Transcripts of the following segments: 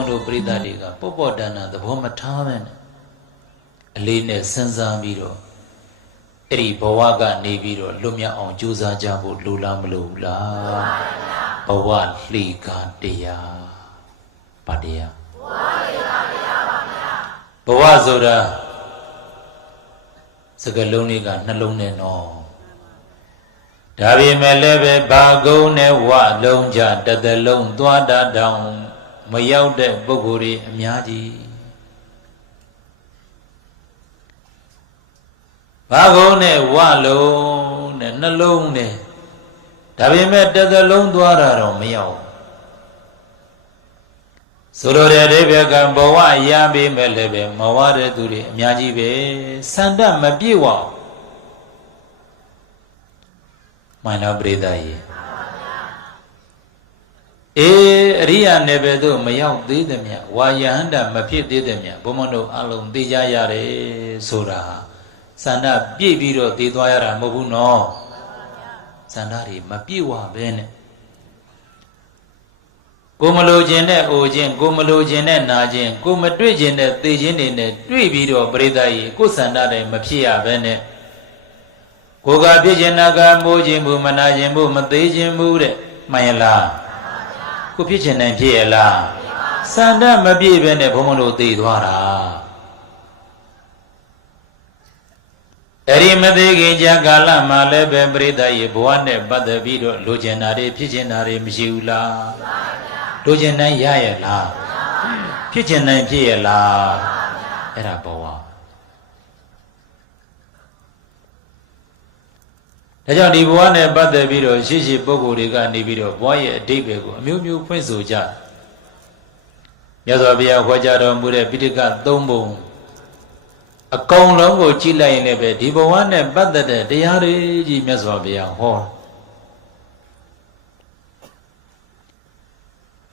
Bomono Brida Diga, Popo Dana, the Bomataman, a lane Senzamiro, Eri Bawaga Neviro, Lumia on Juza Jambu, Lulam Lula, Bawa Lika Dea, Padea, Bawazora, Sagaloniga, Nalone no. Davi melebe bago ne wa lonja da the lone dwada down mayau de boguri amyaji bago ne wa lo ne nalong ne davi me da the lone dwada ro mayau solo de rebe ga bawa yabi melebe maware duri amyaji be sanda mabiwa Mana Brida ye. Ria nebedo mayau de demia, Wayanda Mapit de demia, Bomono alum de Jayare Sura, Sanda Bibiro de Doyara Mobuno, Sandari Mapiwa Bene. Gomalo Jene Ojin, Gomalo Jene Najin, Gomadrijin, the Jin, 3 video Brida ye, Kusanda Mapia Bene. Koga Pijinaga Mojimbu Manajimbu Matejimbu Mayala Kupichin and Piela Sanda Mabi Bene Pomono de Dwara Erimade Jagala Malebe Brida Yebuane Badavido Lugenare Pijinare Mjula Lugena Yayala Pichin and Piela Eraboa Aja di bawah ne pada biro sisi pokok deka ni biro boy debego miu pun soja. Biasa biar wajah orang muda bidika tombo. Akau longo cila ini be di bawah ne pada de tiari ji biasa biar ho.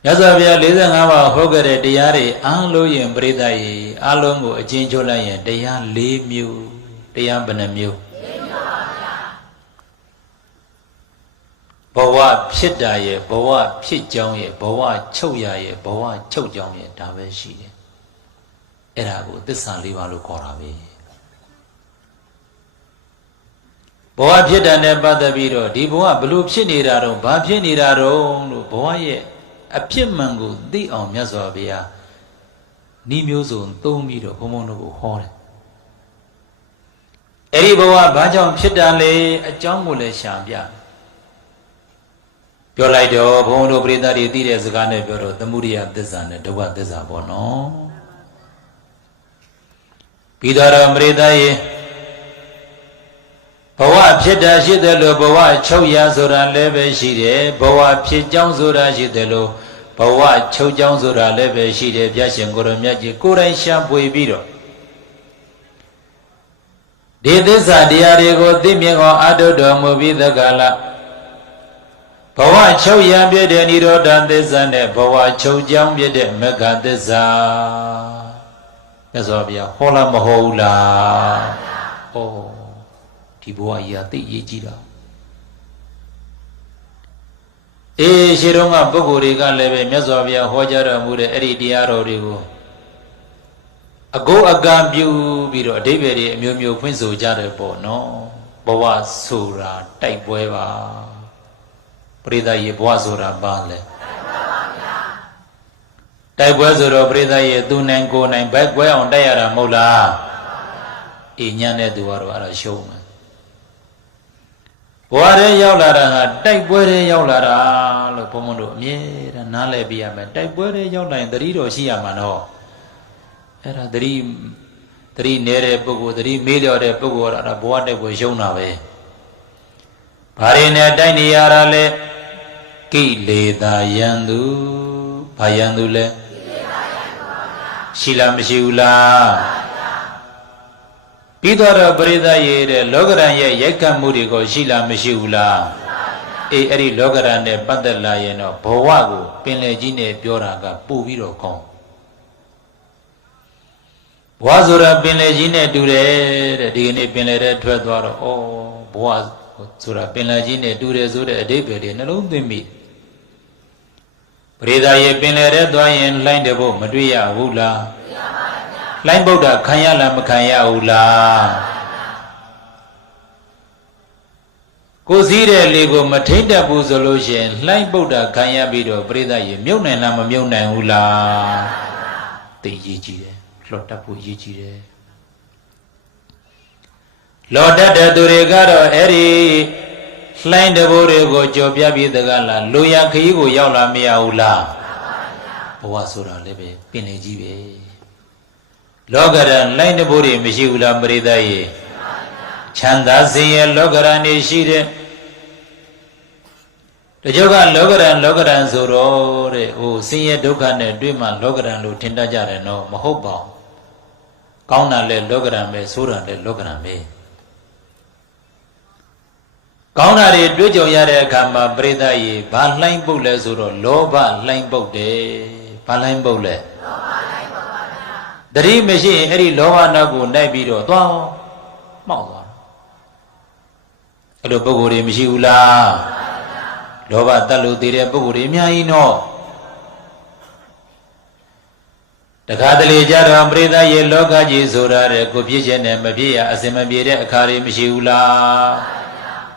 Biasa biar lezat ngawa ho kere tiari alo yang beridai alongo jinjola yang tiar lemiu tiar benemiu. Bawa pita ye, bawa pitjang ye, bawa chouya ye, bawa choujang ye, dawe shi ye. Era ko tissa li ba lo khora be. Bawa pita ne pada bi ro di bawa blu phit nida ro, ba phit nida ro lo bawa ye aphit man ko thi aung Myat Swa Bhuya ni myo son thong bi ro bhong do ko ho de. Eri bawa ba jaung phit ta le ajaung ko le sha pya.ပြောလိုက်တော့ဘုန်းတော်ပရိသတ်တွေသိတဲ့စကားနဲ့ပြောတော့သမုဒိယသစ္စာနဲ့ဒုက္ခသစ္စာပေါ့နော်ပြီးတော့ပရိသတ်ရေဘဝဖြစ်တာရှိတယ်လို့ဘဝချုပ်ရဆိုတာလည်းပဲရှိတယ်ဘဝဖြစ်ကြောင်းဆိုတာရှိတယ်လို့ဘဝချုပ်ကြောင်းဆိုတာလည်းပဲရှိတယ်ဘုရားရှင်ကိုရောမြတ်ကြီးကိုယ်တိုင်ရှာဖွေပြီးတော့ဒီသစ္စာတရားတွေကိုသိမြင်အောင်အထုတော်မူပြီးသက္ကလဘဝချုပ်ရပြည့်တဲ့និရောဓသစ္စာနဲ့ဘဝချုပ်ကြောင်းပြည့်တဲ့မဂ္ဂသစ္စာမြတ်စွာဘုရားဟောလားမဟောဘူးလားဟောဒီဘဝကြီးကသိရေးကြည့်တာရှင်းတော့ကပုဂ္ဂိုလ်တွေကလည်းပဲမြတ်စွာဘုရားဟောကြားတော်မူတဲ့အဲ့ဒီတရားတော်တွေကိုအကိုအကံပြုပြီးတော့အဓိပ္ပာယ်တွေအမျိုးမျိုးဖွင့်ဆိုကြတယ်ပေါ့နော်ဘဝဆိုတာတိုက်ပွဲပါပရိသတ်ရေဘဝဆိုတာပါလေတိုက်ပွဲဆိုတော့ပရိသတ်ရေသူနိုင်ကိုနိုင်ဘက်ကွဲအောင်တိုက်ရတာမဟုတ်လားအေးညံ့တဲ့သူကတော့အဲ့ဒါရှုံးမယ်ဘဝထဲရောက်လာတာကတိုက်ပွဲထဲရောက်လာတာလို့ဘုံဘုံတို့အမြဲတမ်းနားလည်ပြရမယ်တိုက်ပွဲထဲရောက်လာရင်သတိတော်ရှိရမှာနော်အဲ့ဒါသတိနေတဲ့ပုဂ္ဂိုလ်သတိမေးလျော်တဲ့ပုဂ္ဂိုလ်ကတော့ဘဝတိုက်ပွဲရှုံးတာပဲဘာတွေနဲ့တိုက်နေရတာလဲကိလေသာယံသူဘာယံသူလဲရှိလားမရှိဘူးလားပြီးတော့ပရိသတ်ရဲ့လောကရန်ရဲ့ရိုက်ခတ်မှုတွေကိုရှိလားမရှိဘူးလားအေးအဲ့ဒီလောကရန်နဲ့ပတ်သက်လာရင်တော့ဘဝကိုပင်လယ်ကြီးနဲ့ပြောတာကပို့ပြီးတော့ကောင်းဘဝဆိုတာပင်လယ်ကြီးနဲ့တူတယ်တဲ့ဒီကနေ့ပင်လယ်ထဲထွက်သွားတော့ဩဘဝဆိုတာပင်လယ်ကြီးနဲ့တူတယ်ဆိုတဲ့အဓိပ္ပာယ်တွေနှလုံးသွင်းမိ ပရိသတ်ရေပင်လေရဲသွားရင်လှိုင်းတဖို့မတွေ့ရဘူးလားလှိုင်းဗုဒ္ဓခံရလားမခံရဘူးလားကိုစည်းတဲ့လေကိုမထိမ့်တတ်ဘူးဆိုလို့ရှိရင်လှိုင်းဗုဒ္ဓခံရပြီးတော့ပရိသတ်ရေမြုပ်နိုင်လားမမြုပ်နိုင်ဘူးလားသိရေးကြည့်တယ်လှော်တတ်ဖို့ရေးကြည့်တယ်လော်တတ်တဲ့သူတွေကတော့အဲ့ဒီလှိုင်းတဘိုးတွေကိုကြော်ပြပြီးတကလားလူရခရီးကိုရောက်လာမရဘူးလားဘဝဆိုတာလည်းပဲပင်လေကြီးပဲလောကရန်လှိုင်းတဘိုးတွေမရှိဘူးလားပရိသတ်ရေချမ်းသာစေရလောကရန်နေရှိတဲ့တချို့ကလောကရန်ဆိုတော့တဲ့ဟိုဆင်းရဲဒုက္ခနဲ့တွေ့မှလောကရန်လို့ထင်တတ်ကြတယ်နော်မဟုတ်ပါဘူးကောင်းတာလဲလောကရန်ပဲဆိုးတာလဲလောကရန်ပဲကောင်းတာတွေတွေ့ကြုံရတဲ့အခါမှာပရိသတ်ရေဘာလှိုင်းပုတ်လဲဆိုတော့လောဘလှိုင်းပုတ်တယ်ဘာလှိုင်းပုတ်လဲလောဘလှိုင်းပုတ်ပါဗျာတတိမရှိရင်အဲ့ဒီလောဘနောက်ကိုနိုင်ပြီးတော့သွားမှောက်သွားအဲ့လိုပုဂ္ဂိုလ်တွေမရှိဘူးလားလောဘတတ်လို့သေးတဲ့ပုဂ္ဂိုလ်တွေအများကြီးနော်တခါတလေကြတော့ပရိသတ်ရေလောကကြီးဆိုရတဲ့ကိုပြည့်ခြင်းနဲ့မပြည့်ရအစင်မပြေတဲ့အခါတွေမရှိဘူးလား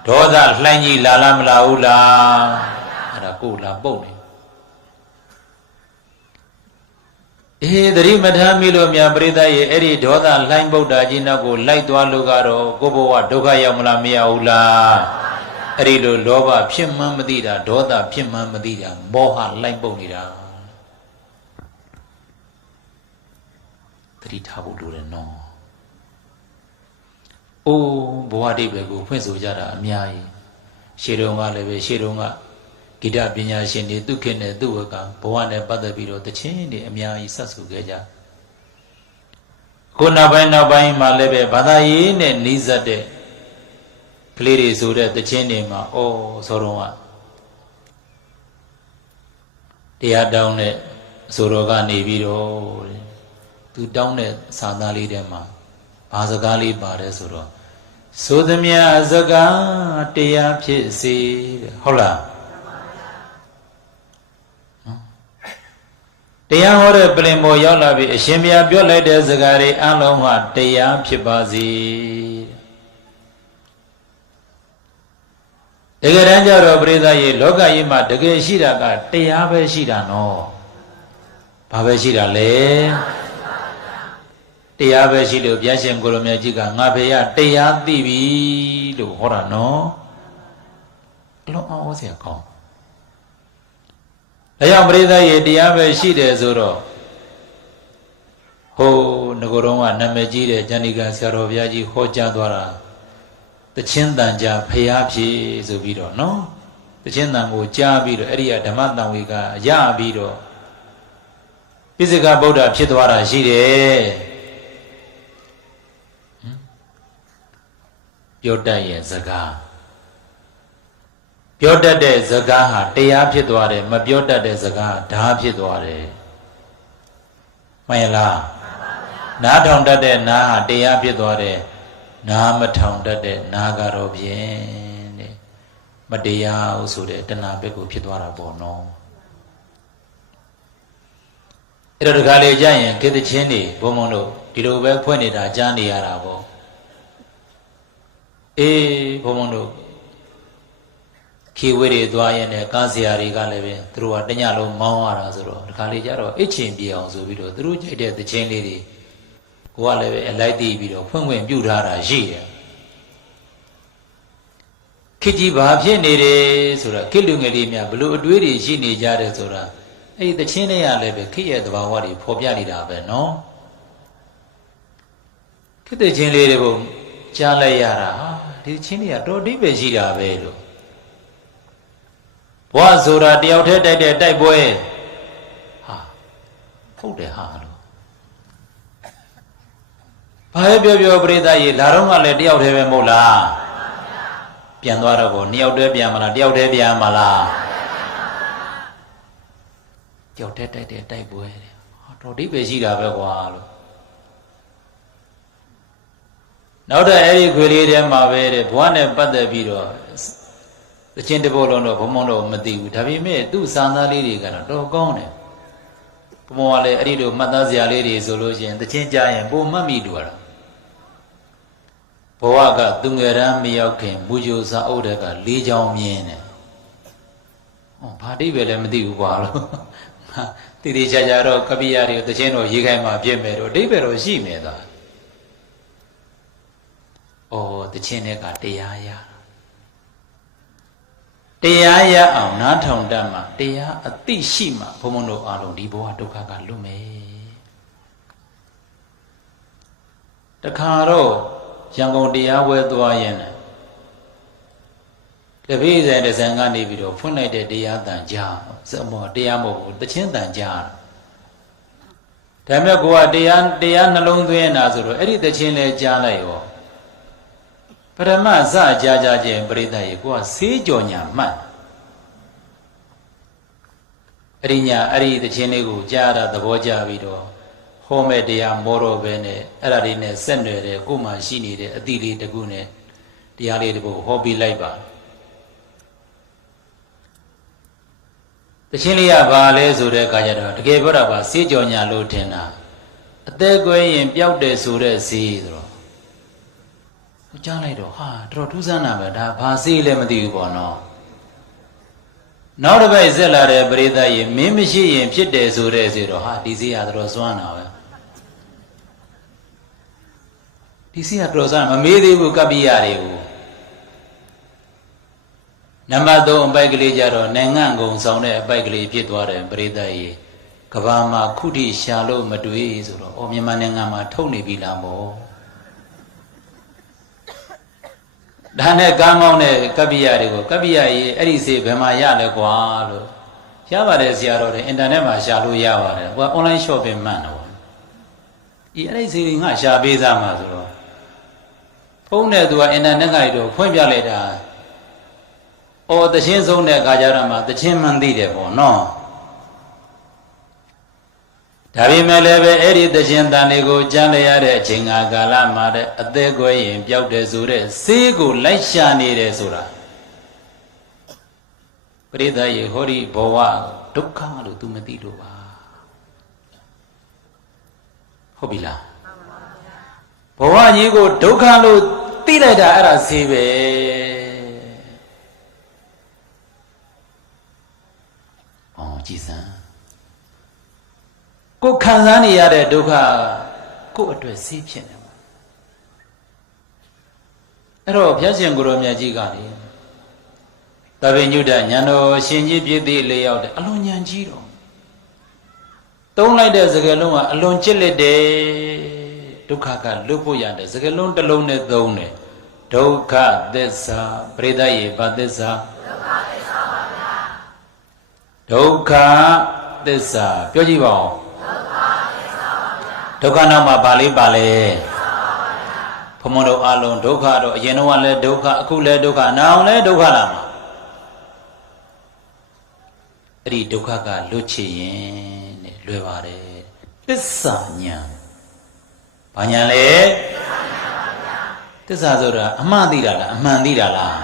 ဒေါသလှိုင်းကြီးလာလားမလာဘူးလားအဲ့ဒါကိုလာပုတ်နေသတိမထားမိလို့များပရိသတ်ရေအဲ့ဒီဒေါသလှိုင်းပုတ်တာကြီးနောက်ကိုလိုက်သွားလို့ကတော့ကိုဘဝဒုက္ခရောက်မလားမရဘူးလားအဲ့ဒီလိုလောဘဖြစ်မှန်းမသိတာဒေါသဖြစ်မှန်းမသိတာမောဟလှိုင်းပုတ်နေတာသတိထားဖို့လိုတယ်နော်အိုးဘဝတိပဲကိုဖွင့်ဆိုကြတာအများကြီးရှေးတုန်းကလည်းပဲရှေးတုန်းကဂီတပညာရှင်တွေသူခေတ်နဲ့သူ့ဝကဘဝနဲ့ပတ်သက်ပြီးတော့တခြင်းတွေအများကြီးဆက်ဆိုခဲ့ကြခုနောက်ပိုင်းမှာလည်းပဲဘာသာရေးနဲ့နှီးစပ်တဲ့ကလေးတွေဆိုတဲ့တခြင်းတွေမှာအော်ဆိုတော့ကတရားတောင်းတဲ့ဆိုတော့ကနေပြီးတော့သူတောင်းတဲ့စာသားလေးထဲမှာဘာစကားလေးပါတယ်ဆိုတော့ဆိုသမျှစကားတရားဖြစ်စေတဲ့ဟုတ်လားတရားဟောတဲ့ပြင်ပေါ်ရောက်လာပြီအရှင်ဘုရားပြောလိုက်တဲ့စကားတွေအလုံးဟာတရားဖြစ်ပါစေတကယ်တမ်းကျတော့ပရိသတ်ရေလောကကြီးမှာတကယ်ရှိတာကတရားပဲရှိတာနော်ဘာပဲရှိတာလဲတရားပဲရှိလို့ဘုရားရှင်ကိုလိုမြတ်ကြီးကငါဖေရတရားသိပြီလို့ဟောတာနော်အလုံးအောင်စရာကောင်းဒါကြောင့်ပရိသတ်ရေတရားပဲရှိတယ်ဆိုတော့ဟိုငကိုယ်တော်ကနာမည်ကြီးတဲ့ဉာဏိကဆရာတော်ဘုရားကြီးဟောကြားသွားတာတခြင်းတန်ကြာဖျားဖြစ်ဆိုပြီးတော့နော်တခြင်းတန်ကိုကြားပြီးတော့အဲ့ဒီကဓမ္မတန်ဝေကရပြီးတော့ပိစိကဗုဒ္ဓဖြစ်သွားတာရှိတယ်ပြောတတ်ရဲ့စကားပြောတတ်တဲ့စကားဟာတရားဖြစ်သွားတယ်မပြောတတ်တဲ့စကားဓာဖြစ်သွားတယ်မှန်လားနားထောင်တတ်တဲ့နားဟာတရားဖြစ်သွားတယ်နားမထောင်တတ်တဲ့နားကတော့ဖြင့်တဲ့မတရားဟုဆိုတဲ့တဏှာဘက်ကိုဖြစ်သွားတာပေါ့နော်အဲ့တော့ဒီကလေးကြရင်ကိတချင်းတွေဘုံဘုံတို့ဒီလိုပဲဖွင့်နေတာကြားနေရတာပေါ့အေးဘုံဘုံတို့ခီဝေးတွေသွားရင်လည်းကားစရာတွေကလည်းပဲသူတို့ကတညလုံးမောင်းရတာဆိုတော့ဒီခါလေးကျတော့အချင်းပြေအောင်ဆိုပြီးတော့သူတို့ကြိုက်တဲ့သချင်းလေးတွေကိုကလည်းပဲအလိုက်တည်ပြီးတော့ဖွင့်ဖွင့်ပြုထားတာရှိတယ်ခေကြီးဘာဖြစ်နေတယ်ဆိုတာခေလူငယ်လေးများဘလို့အတွေးတွေရှိနေကြတယ်ဆိုတာအဲ့ဒီသချင်းတွေကလည်းပဲခေရဲ့သဘာဝတွေဖော်ပြနေတာပဲနော်ခေသချင်းလေးတွေကိုကြားလိုက်ရတာဟာဒီချင်းတွေကတော်တိပဲရှိတာပဲလို့ဘဝဆိုတာတယောက်တည်းတိုက်တဲ့တိုက်ပွဲဟာဟုတ်တယ်ဟာလို့ဘာပဲပြောပြောပရိသတ်ရေလာတော့ကလည်းတယောက်တည်းပဲမဟုတ်လားပြန်သွားတော့ကိုနှစ်ယောက်တည်းပြန်မလားတယောက်တည်းပြန်မလားတယောက်တည်းတိုက်တဲ့တိုက်ပွဲဟာတော်တိပဲရှိတာပဲကွာလို့နောက်တော့အဲ့ဒီခွေလေးထဲမှာပဲတဲ့ဘဝနဲ့ပတ်သက်ပြီးတော့ တချင်းတဘောလုံးတော့ဘုံဘုံတော့မသိဘူးဒါပေမဲ့သူ့စာသားလေးတွေကတော့တော်ကောင်းတယ်ဘုံဘုံကလည်းအဲ့ဒီလိုမှတ်သားစရာလေးတွေဆိုလို့ရှိရင်တချင်းကြားရင်ပုံမှတ်မိလို့ရတာဘဝကသူငယ်ရန်မရောက်ခင်မူဂျိုစာအုပ်တဲ့က၄ချောင်းမြင်းတယ်ဟောဘာတိပဲလည်းမသိဘူးကွာလို့တိတိကျကျတော့ကပိယတွေတချင်းတော့ရေးခိုင်းမှပြည့်မယ်တော့အတိပဲတော့ရှိမယ်သားဩတချင်းတဲ့ကတရားရတရားရအောင်နားထောင်တတ်မှတရားအသိရှိမှဘုံဘုံတို့အားလုံးဒီဘဝဒုက္ခကလွတ်မယ်တခါတော့ရန်ကုန်တရားဝဲသွားရင်တပည့်ဆိုင်တစ်ဆန်ကနေပြီးတော့ဖွင့်လိုက်တဲ့တရားတန်ကြားစမောတရားမဟုတ်ဘူးတချင်းတန်ကြားဒါမဲ့ကိုကတရားနှလုံးသွင်းတာဆိုတော့အဲ့ဒီတချင်းလဲကြားလိုက်ရောပရမစကြားခြင်းပရိသတ်ရေကိုကဆေးကြော်ညာမှတ်အဲ့ဒီညာအဲ့ဒီတချင်းလေးကိုကြားတာသဘောကျပြီးတော့ဟောမဲ့တရားမောတော့ပဲနဲ့အဲ့ဒါလေးနဲ့ဆက်နွယ်တဲ့ကိုမှရှိနေတဲ့အတိလေးတကူနဲ့တရားလေးတကူဟောပြီးလိုက်ပါတချင်းလေးကဘာလဲဆိုတဲ့အခါကျတော့တကယ်ပြောတာပါဆေးကြော်ညာလို့ထင်တာအသက်ကွဲရင်ပျောက်တယ်ဆိုတဲ့ဆေးဆိုတော့ကြားလိုက်တော့ဟာတော်ထူးဆန်းတာပဲဒါဘာဆေးလဲမသိဘူးပေါ့နော်နောက်တစ်ပိုက်ဆက်လာတဲ့ပရိသတ်ရေမင်းမရှိရင်ဖြစ်တယ်ဆိုတဲ့ဆေးတော့ဟာဒီဆေးကတော်စွမ်းတာပဲဒီဆေးကတော်စွမ်းမမေးသေးဘူးကပ္ပိယတွေကိုနံပါတ်3အပိုက်ကလေးကြတော့နိုင်ငံကုံဆောင်တဲ့အပိုက်ကလေးဖြစ်သွားတယ်ပရိသတ်ရေကဘာမှာခုထိရှာလို့မတွေ့ဆိုတော့အော်မြန်မာနိုင်ငံမှာထုတ်နေပြီလားမို့ဒါနဲ့ကမ်းကောင်းတဲ့ကပ္ပိယတွေကိုကပ္ပိယရေအဲ့ဒီစေဘယ်မှာရလဲကွာလို့ရပါတယ်ဆရာတော်တွေအင်တာနက်မှာရှာလို့ရပါတယ်ဟိုက online shopping မှန်တော့ဒီအဲ့ဒီစေတွေငါရှာပေးစားမှာဆိုတော့ဖုန်းနဲ့သူကအင်တာနက်ကကြီးတော့ဖွင့်ပြလိုက်တာအော်တချင်းဆုံးတဲ့အခါကျတော့မှတချင်းမှန်သိတယ်ပေါ့နော်ဒါပေမဲ့လည်းပဲအဲ့ဒီတခြင်းတန်တွေကိုကြားလိုက်ရတဲ့အချိန်ကာလမှာတဲ့အသေးကွဲရင်ပျောက်တယ်ဆိုတဲ့ဆေးကိုလိုက်ရှာနေတယ်ဆိုတာပရိသတ်ရေဟောဒီဘဝဒုက္ခလို့ तू မသိလို့ပါဟုတ်ပြီလားဘဝကြီးကိုဒုက္ခလို့သိလိုက်တာအဲ့ဒါဆေးပဲအော်ကြည်စမ်းကိုခံစားနေရတဲ့ဒုက္ခကိုအတွက်ဆေးဖြစ်နေမှာအဲ့တော့ဘုရားရှင်ကိုရောမြတ်ကြီးကလေသဗ္ဗညုတဉာဏ်တော်ရှင်ကြီးပြည့်သေးလေးရောက်တယ်အလွန်ဉာဏ်ကြီးတော့သုံးလိုက်တဲ့စကားလုံးကအလွန်ကြစ်လက်တယ်ဒုက္ခကလွတ်ဖို့ရတယ်စကားလုံးတစ်လုံးနဲ့သုံးတယ်ဒုက္ခသစ္စာပရိသတ်ရေဘာသစ္စာဒုက္ခသစ္စာပြောကြည့်ပါဦးဒုက္ခနောက်မှာပါလေးပါလေဘုံမတို့အလုံးဒုက္ခတော့အရင်တော့လည်းဒုက္ခအခုလည်းဒုက္ခနောင်လည်းဒုက္ခလာမှာအဲ့ဒီဒုက္ခကလွတ်ချင်ရင်တဲ့လွယ်ပါတယ်သစ္စာဉာဏ်ဘာဉာဏ်လဲသစ္စာဆိုတာအမှန်သိတာလားအမှန်သိတာလား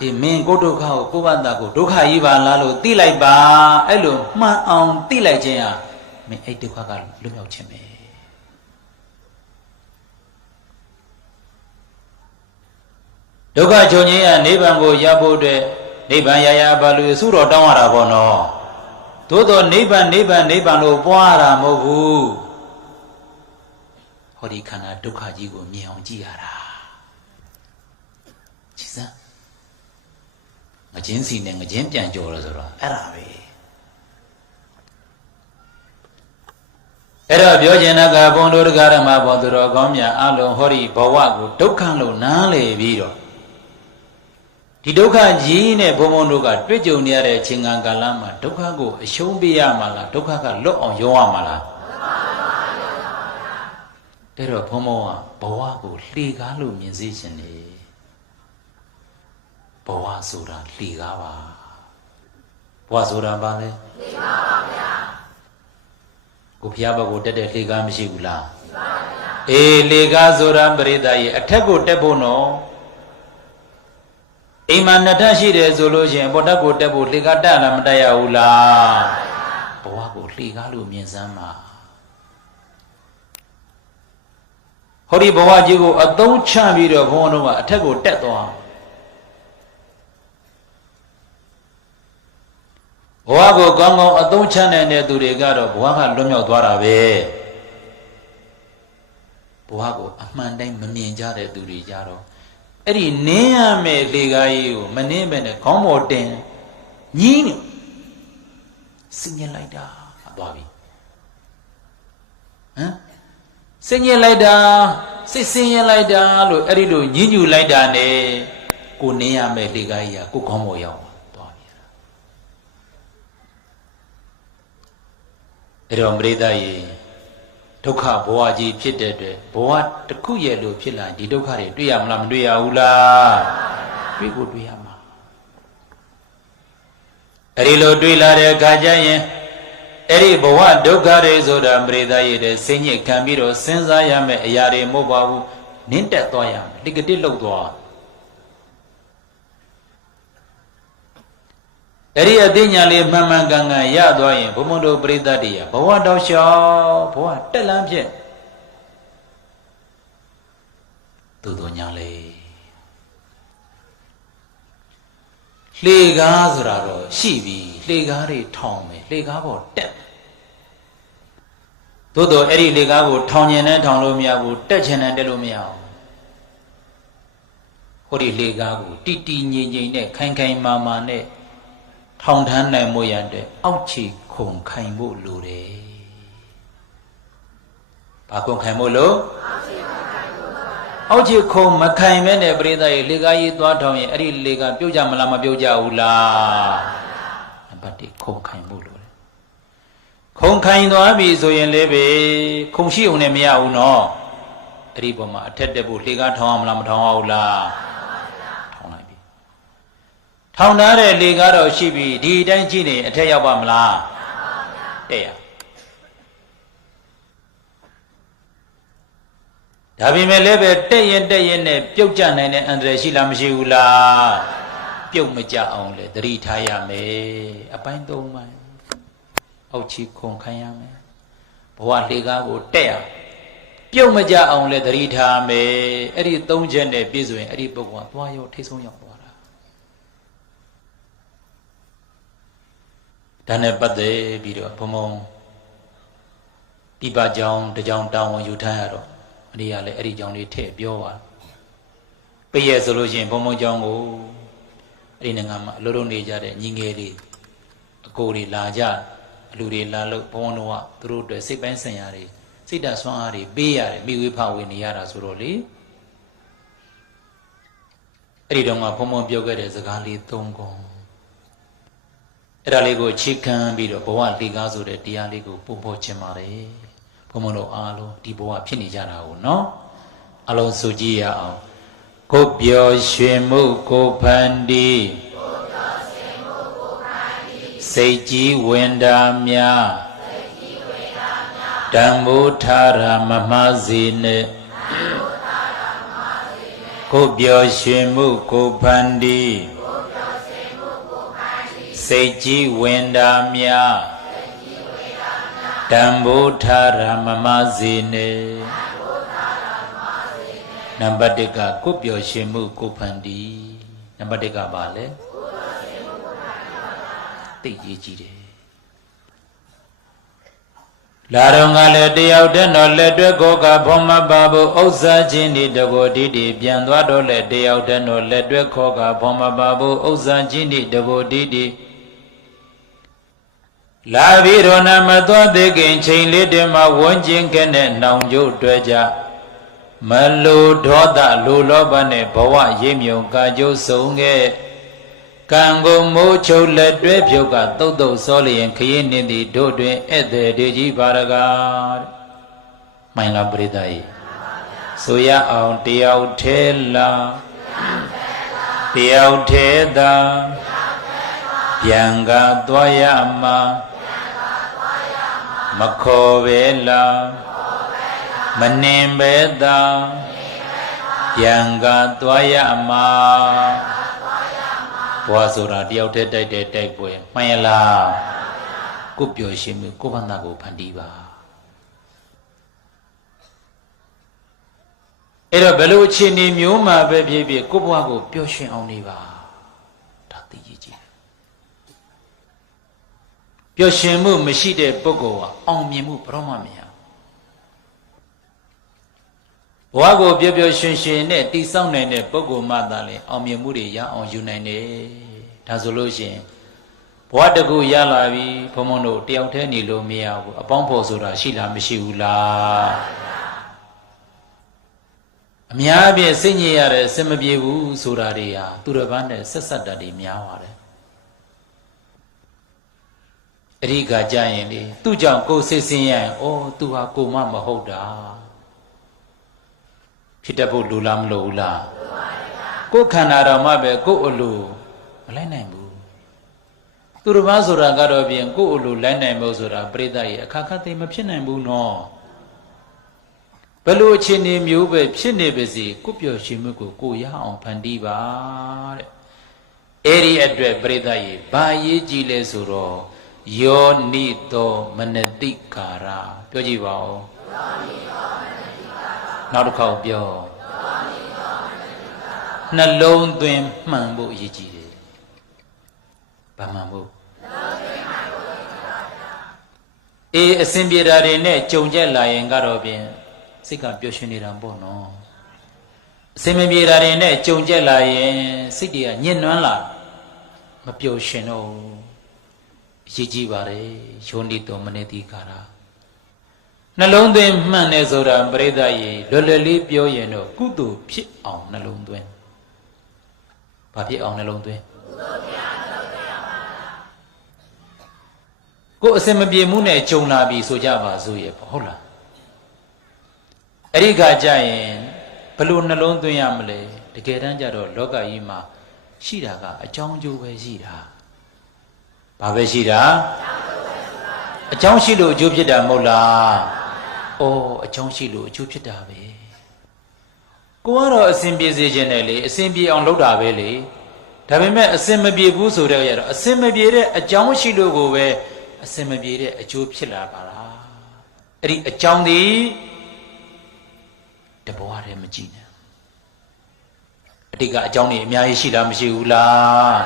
အေးမင်းကိုဒုက္ခကိုကိုဘတာကိုဒုက္ခကြီးပါလားလို့သိလိုက်ပါအဲ့လိုမှန်အောင်သိလိုက်ခြင်းဟာမင်းအဲ့ဒုက္ခကလွတ်မြောက်ခြင်းပဲဒုက္ခချုပ်ခြင်းရနိဗ္ဗာန်ကိုရဖို့အတွက်နိဗ္ဗာန်ရဘာလို့စုတော်တောင်းရတာပေါ့နော်သို့တော့နိဗ္ဗာန်လို့ပွားရတာမဟုတ်ဘူးဟောဒီခန္ဓာဒုက္ခကြီးကိုမြင်အောင်ကြည့်ရတာကြည်စမ်းငါချင်းစီနဲ့ငါချင်းပြန်ကြော်လို့ဆိုတော့အဲ့ဒါပဲအဲ့တော့ပြောချင်တာကဘုံတို့တရားဓမ္မဘောသူတော်ကောင်းများအလုံးဟောဒီဘဝကိုဒုက္ခလို့နားလေပြီးတော့ဒီဒုက္ခကြီးနဲ့ဘုံဘုံတို့ကတွေ့ကြုံနေရတဲ့အချိန်ကာလမှာဒုက္ခကိုအရှုံးပေးရမှာလားဒုက္ခကလွတ်အောင်ရောရမှာလားတဲ့တော့ဘုံဘုံကဘဝကိုလှေကားလို့မြင်စေခြင်းနေဘဝဆိုတာလှေကားပါဘဝဆိုတာဘာလဲလှေကားပါဗျာကိုဖျားဘက်ကိုတက်တဲ့လှေကားမရှိဘူးလားရှိပါဗျာအေးလှေကားဆိုတာပရိသတ်ရဲ့အထက်ကိုတက်ဖို့နော် အိမ်မှာနှစ်ထပ်ရှိတယ်ဆိုလို့ရှိရင်အပေါ်ဓာတ်ကိုတက်ဖို့လှေကားတက်လားမတက်ရဘူးလားဘဝကိုလှေကားလို့မြင်စမ်းပါဟောဒီဘဝကြီးကိုအသုံးချပြီးတော့ဘုန်းတော်ကအထက်ကိုတက်သွားဘဝကိုကောင်းကောင်းအသုံးချနိုင်တဲ့သူတွေကတော့ဘဝကလွတ်မြောက်သွားတာပဲဘဝကိုအမှန်တိုင်းမမြင်ကြတဲ့သူတွေကြတော့အဲ့ဒီနင်းရမယ်လေကားကြီးကိုမနင်းပဲနဲ့ခေါင်းပေါ်တင်ညီးနေစင်ញက်လိုက်တာသွားပြီဟမ်စင်ញက်လိုက်တာစိတ်ဆင်းရဲလိုက်တာလို့အဲ့ဒီလိုညှဉ်းညူလိုက်တာနဲ့ကိုနင်းရမယ်လေကားကြီးကကိုခေါင်းပေါ်ရောက်သွားပြီအဲ့တော့ပရိသတ်ကြီးဒုက္ခဘဝကြီးဖြစ်တဲ့အတွက်ဘဝတစ်ခုရဲ့လို့ဖြစ်လာဒီဒုက္ခတွေတွေ့ရမလားမတွေ့ရဘူးလားတွေ့ကိုတွေ့ရမှာအဲ့ဒီလိုတွေ့လာတဲ့အခါကျရင်အဲ့ဒီဘဝဒုက္ခတွေဆိုတာပရိသတ်ရဲ့စိတ်ညစ်ခံပြီးတော့စဉ်းစားရမယ့်အရာတွေမဟုတ်ပါဘူးနင်းတက်သွားရမယ်တိကတိလှုပ်သွားအဲ့ဒီအသိဉာဏ်လေးမှန်မှန်ကန်ကန်ရသွားရင်ဘုံဘုံတို့ပရိသတ်တွေကဘဝတောက်လျှောက်ဘဝတက်လန်းဖြစ်သူတို့ညာလေလှေကားဆိုတာတော့ရှိပြီလှေကားတွေထောင်မယ်လှေကားပေါ်တက်သို့တော့အဲ့ဒီလှေကားကိုထောင်ကျင်နဲ့ထောင်လို့မရဘူးတက်ချင်နဲ့တက်လို့မရဘူးဟိုဒီလှေကားကိုတီတီငိမ့်ငိမ့်နဲ့ခိုင်ခိုင်မာမာနဲ့ထောင်ထမ်းနိုင်မှုရတဲ့အောက်ခြေခုံခိုင်ဖို့လိုတယ်။ဘာခုံခိုင်ဖို့လို့အောက်ခြေခုံမခိုင်မဲနဲ့ပရိသတ်ရေလေကားကြီးသွားထောင်ရင်အဲ့ဒီလေကားပြုတ်ကြမလားမပြုတ်ကြဘူးလား။နံပါတ်1ခုံခိုင်ဖို့လိုတယ်။ခုံခိုင်သွားပြီဆိုရင်လည်းပဲခုံရှိအောင်နဲ့မရဘူးနော်။အဲ့ဒီပုံမှာအထက်တက်ဖို့လေကားထောင်အောင်မလားမထောင်အောင်လား။ထောင်ထားတဲ့လေကားတော့ရှိပြီဒီအတိုင်းကြည့်နေအထက်ရောက်ပါမလားတဲ့ရဒါပေမဲ့လည်းပဲတက်ရင်နဲ့ပြုတ်ကျနိုင်တဲ့အန္တရာယ်ရှိလားမရှိဘူးလားပြုတ်မကြအောင်လေသတိထားရမယ်အပိုင်း၃ပိုင်းအောက်ချီခုန်ခိုင်းရမယ်ဘဝလေကားကိုတက်ရပြုတ်မကြအောင်လေသတိထားမယ်အဲ့ဒီ၃ချက်နဲ့ပြည့်စုံရင်အဲ့ဒီပုဂ္ဂိုလ်ကသွားရောထိတ်ဆုံးရောက်ဒါနဲ့ပတ်သက်ပြီးတော့ဘုံဘုံတိပကြောင်တကြောင်တောင်းဝန်ယူထားရတော့အနည်းကလည်းအဲ့ဒီကြောင်လေးထည့်ပြောပါပြည့်ရဆိုလို့ရှိရင်ဘုံဘုံကြောင်ကိုအဲ့ဒီနိုင်ငံမှာအလုပ်လုပ်နေကြတဲ့ညီငယ်တွေအကိုတွေလာကြအလူတွေလာလို့ဘုံဘုံတို့ကသူတို့အတွက်စိတ်ပိုင်းဆိုင်ရာတွေစိတ်ဓာတ်ဆွမ်းအားတွေပေးရတယ်မိဝေဖဝေနေရတာဆိုတော့လေအဲ့ဒီတော့ကဘုံဘုံပြောခဲ့တဲ့စကားလေး၃ခုအဲ့ဒါလေးကိုချီးကမ်းပြီးတော့ဘဝလေကားဆိုတဲ့တရားလေးကိုပို့ဖို့ချင်ပါတယ်ဘုံဘုံတို့အားလုံးဒီဘဝဖြစ်နေကြတာကိုနော်အလုံးစုကြည့်ရအောင်ကိုပျော်ရွှင်မှုကိုဖန်တီးစိတ်ကြီးဝင်တာများဓမ္မိုးထားရာမမှားစေနဲ့ကိုပျော်ရွှင်မှုကိုဖန်တီးစိတ်ကြီးဝင်တာများဓမ္မိုးထားရာမမှားစေနဲ့နံပါတ်1ကကိုပျော်ရွှင်မှုကိုဖန်တီးနံပါတ်1ကဘာလဲသိရေးကြည့်တယ်လာတော့ငါလည်းတယောက်တည်းတော့လက်တွဲကိုကဖောမပါဘူးဥစ္စာချင်းဒီတကိုဒီဒီပြန်သွားတော့လက်တယောက်တည်းတော့လက်တွဲခေါ်ကဖောမပါဘူးဥစ္စာချင်းဒီတကိုဒီဒီလာပြီးတော့နမသွားသေးခင်ချိန်လေးတည်းမှာဝန်းကျင်ခဲ့တဲ့နှောင်ကျိုးတွေ့ကြမလိုဒေါသလိုလောဘနဲ့ဘဝရိပ်မြုံကာကျိုးဆုံးခဲ့ကံကိုမိုးချုပ်လက်တွဲဖြုတ်ကတုတ်တုတ်စောလျင်ခရင်နေသည်တို့တွင်ဧည့်သည်တွေကြီးပါရကားမိုင်လာပရိသတ်ဆိုရအောင်တယောက်ထဲလားတယောက်ထဲသာပြန်ကသွားရမှာမခေါ်ပဲလားမနှင်ပဲသာပြန်ကသွားရမှာ ဘဝဆိုတာတယောက်တည်းတိုက်တဲ့တိုက်ပွဲမှန်ရလားကိုပျော်ရွှင်မှုကိုယ့်ဘာသာကိုဖန်တီးပါအဲ့တော့ဘယ်လိုအခြေအနေမျိုးမှာပဲဖြစ်ဖြစ်ကိုယ့်ဘဝကိုပျော်ရွှင်အောင်နေပါဒါသိရကြီးပျော်ရွှင်မှုမရှိတဲ့ပုဂ္ဂိုလ်ဟာအောင်မြင်မှုဘယ်တော့မှမရဘဝကိုပျော်ပျော်ရွှင်ရွှင်နဲ့တည်ဆောက်နိုင်တဲ့ပုဂ္ဂိုလ်မှသာလေအောင်မြင်မှုတွေရအောင်ယူနိုင်တယ်ဒါဆိုလို့ရှိရင်ဘဝတကူရလာပြီဘုံဘုံတို့တယောက်တည်းနေလို့မရဘူးအပေါင်းဖော်ဆိုတာရှိလားမရှိဘူးလားအများအပြည့်စိတ်ညစ်ရတယ်အစင်မပြေဘူးဆိုတာတွေဟာသူတစ်ပါးနဲ့ဆက်ဆက်တတ်တွေများပါတယ်အရိကကြရင်လေသူ့ကြောင့်ကိုယ်စိတ်ဆင်းရဲရင်ဩသူဟာကိုမမဟုတ်တာဖြစ်တတ်ဖို့လူလားမလို့ဘူးလားကိုယ်ခန္ဓာတော်မှပဲကိုယ်အလိုမလိုက်နိုင်ဘူးသူတစ်ပါးဆိုတာကတော့ပြင်ကိုယ်အလိုလိုက်နိုင်ဖို့ဆိုတာပရိသတ်ရဲ့အခါခါသိမဖြစ်နိုင်ဘူးနော်ဘယ်လိုအခြေအနေမျိုးပဲဖြစ်နေပါစေကိုပျော်ရွှင်မှုကိုကိုရအောင်ဖန်တီးပါတဲ့အဲ့ဒီအတွက်ပရိသတ်ရဲ့ဘာရေးကြည့်လဲဆိုတော့ယောနိသောမနတိကာရပြောကြည့်ပါဦးနောက်တစ်ခေါက်ပြောနှလုံးသွင်းမှန်ဖို့အရေးကြီးတယ်ဘာမှန်ဖို့အေးအစဉ်ပြေတာတွေနဲ့ကြုံကြက်လာရင်ကတော့ပြင်စိတ်ကပျော်ရွှင်နေတာပေါ့နော်အစဉ်မပြေတာတွေနဲ့ကြုံကြက်လာရင်စိတ်တွေကညှဉ်းနှွမ်းလာမပျော်ရွှင်တော့အရေးကြီးပါတယ်ယောနိတောမနတိကာရနှလုံးသွင်းမှန်တယ်ဆိုတာပရိသတ်ရေလွယ်လွယ်လေးပြောရင်တော့ကုသိုလ်ဖြစ်အောင်နှလုံးသွင်းဘာဖြစ်အောင်နှလုံးသွင်းကိုယ်အစင်မပြေမှုနဲ့ကြုံလာပြီဆိုကြပါစို့ရဲ့ဟုတ်လားအဲ့ဒီခါကျရင်ဘလို့နှလုံးသွင်းရမလဲတကယ်တမ်းကျတော့လောကကြီးမှာရှိတာကအကြောင်းအကျိုးပဲရှိတာဘာပဲရှိတာအကြောင်းရှိလို့အကျိုးဖြစ်တာမဟုတ်လားအော်အကြောင်းရှိလို့အကျိုးဖြစ်တာပဲကိုကတော့အစဉ်ပြေစေခြင်းနဲ့လေအစဉ်ပြေအောင်လုပ်တာပဲလေဒါပေမဲ့အစဉ်မပြေဘူးဆိုတော့ရတော့အစဉ်မပြေတဲ့အကြောင်းရှိလို့ကိုပဲအစဉ်မပြေတဲ့အကျိုးဖြစ်လာပါလားအဲ့ဒီအကြောင်းဒီတဘဝတည်းမကြည့်နဲ့အတိတ်ကအကြောင်းတွေအများကြီးရှိလားမရှိဘူးလား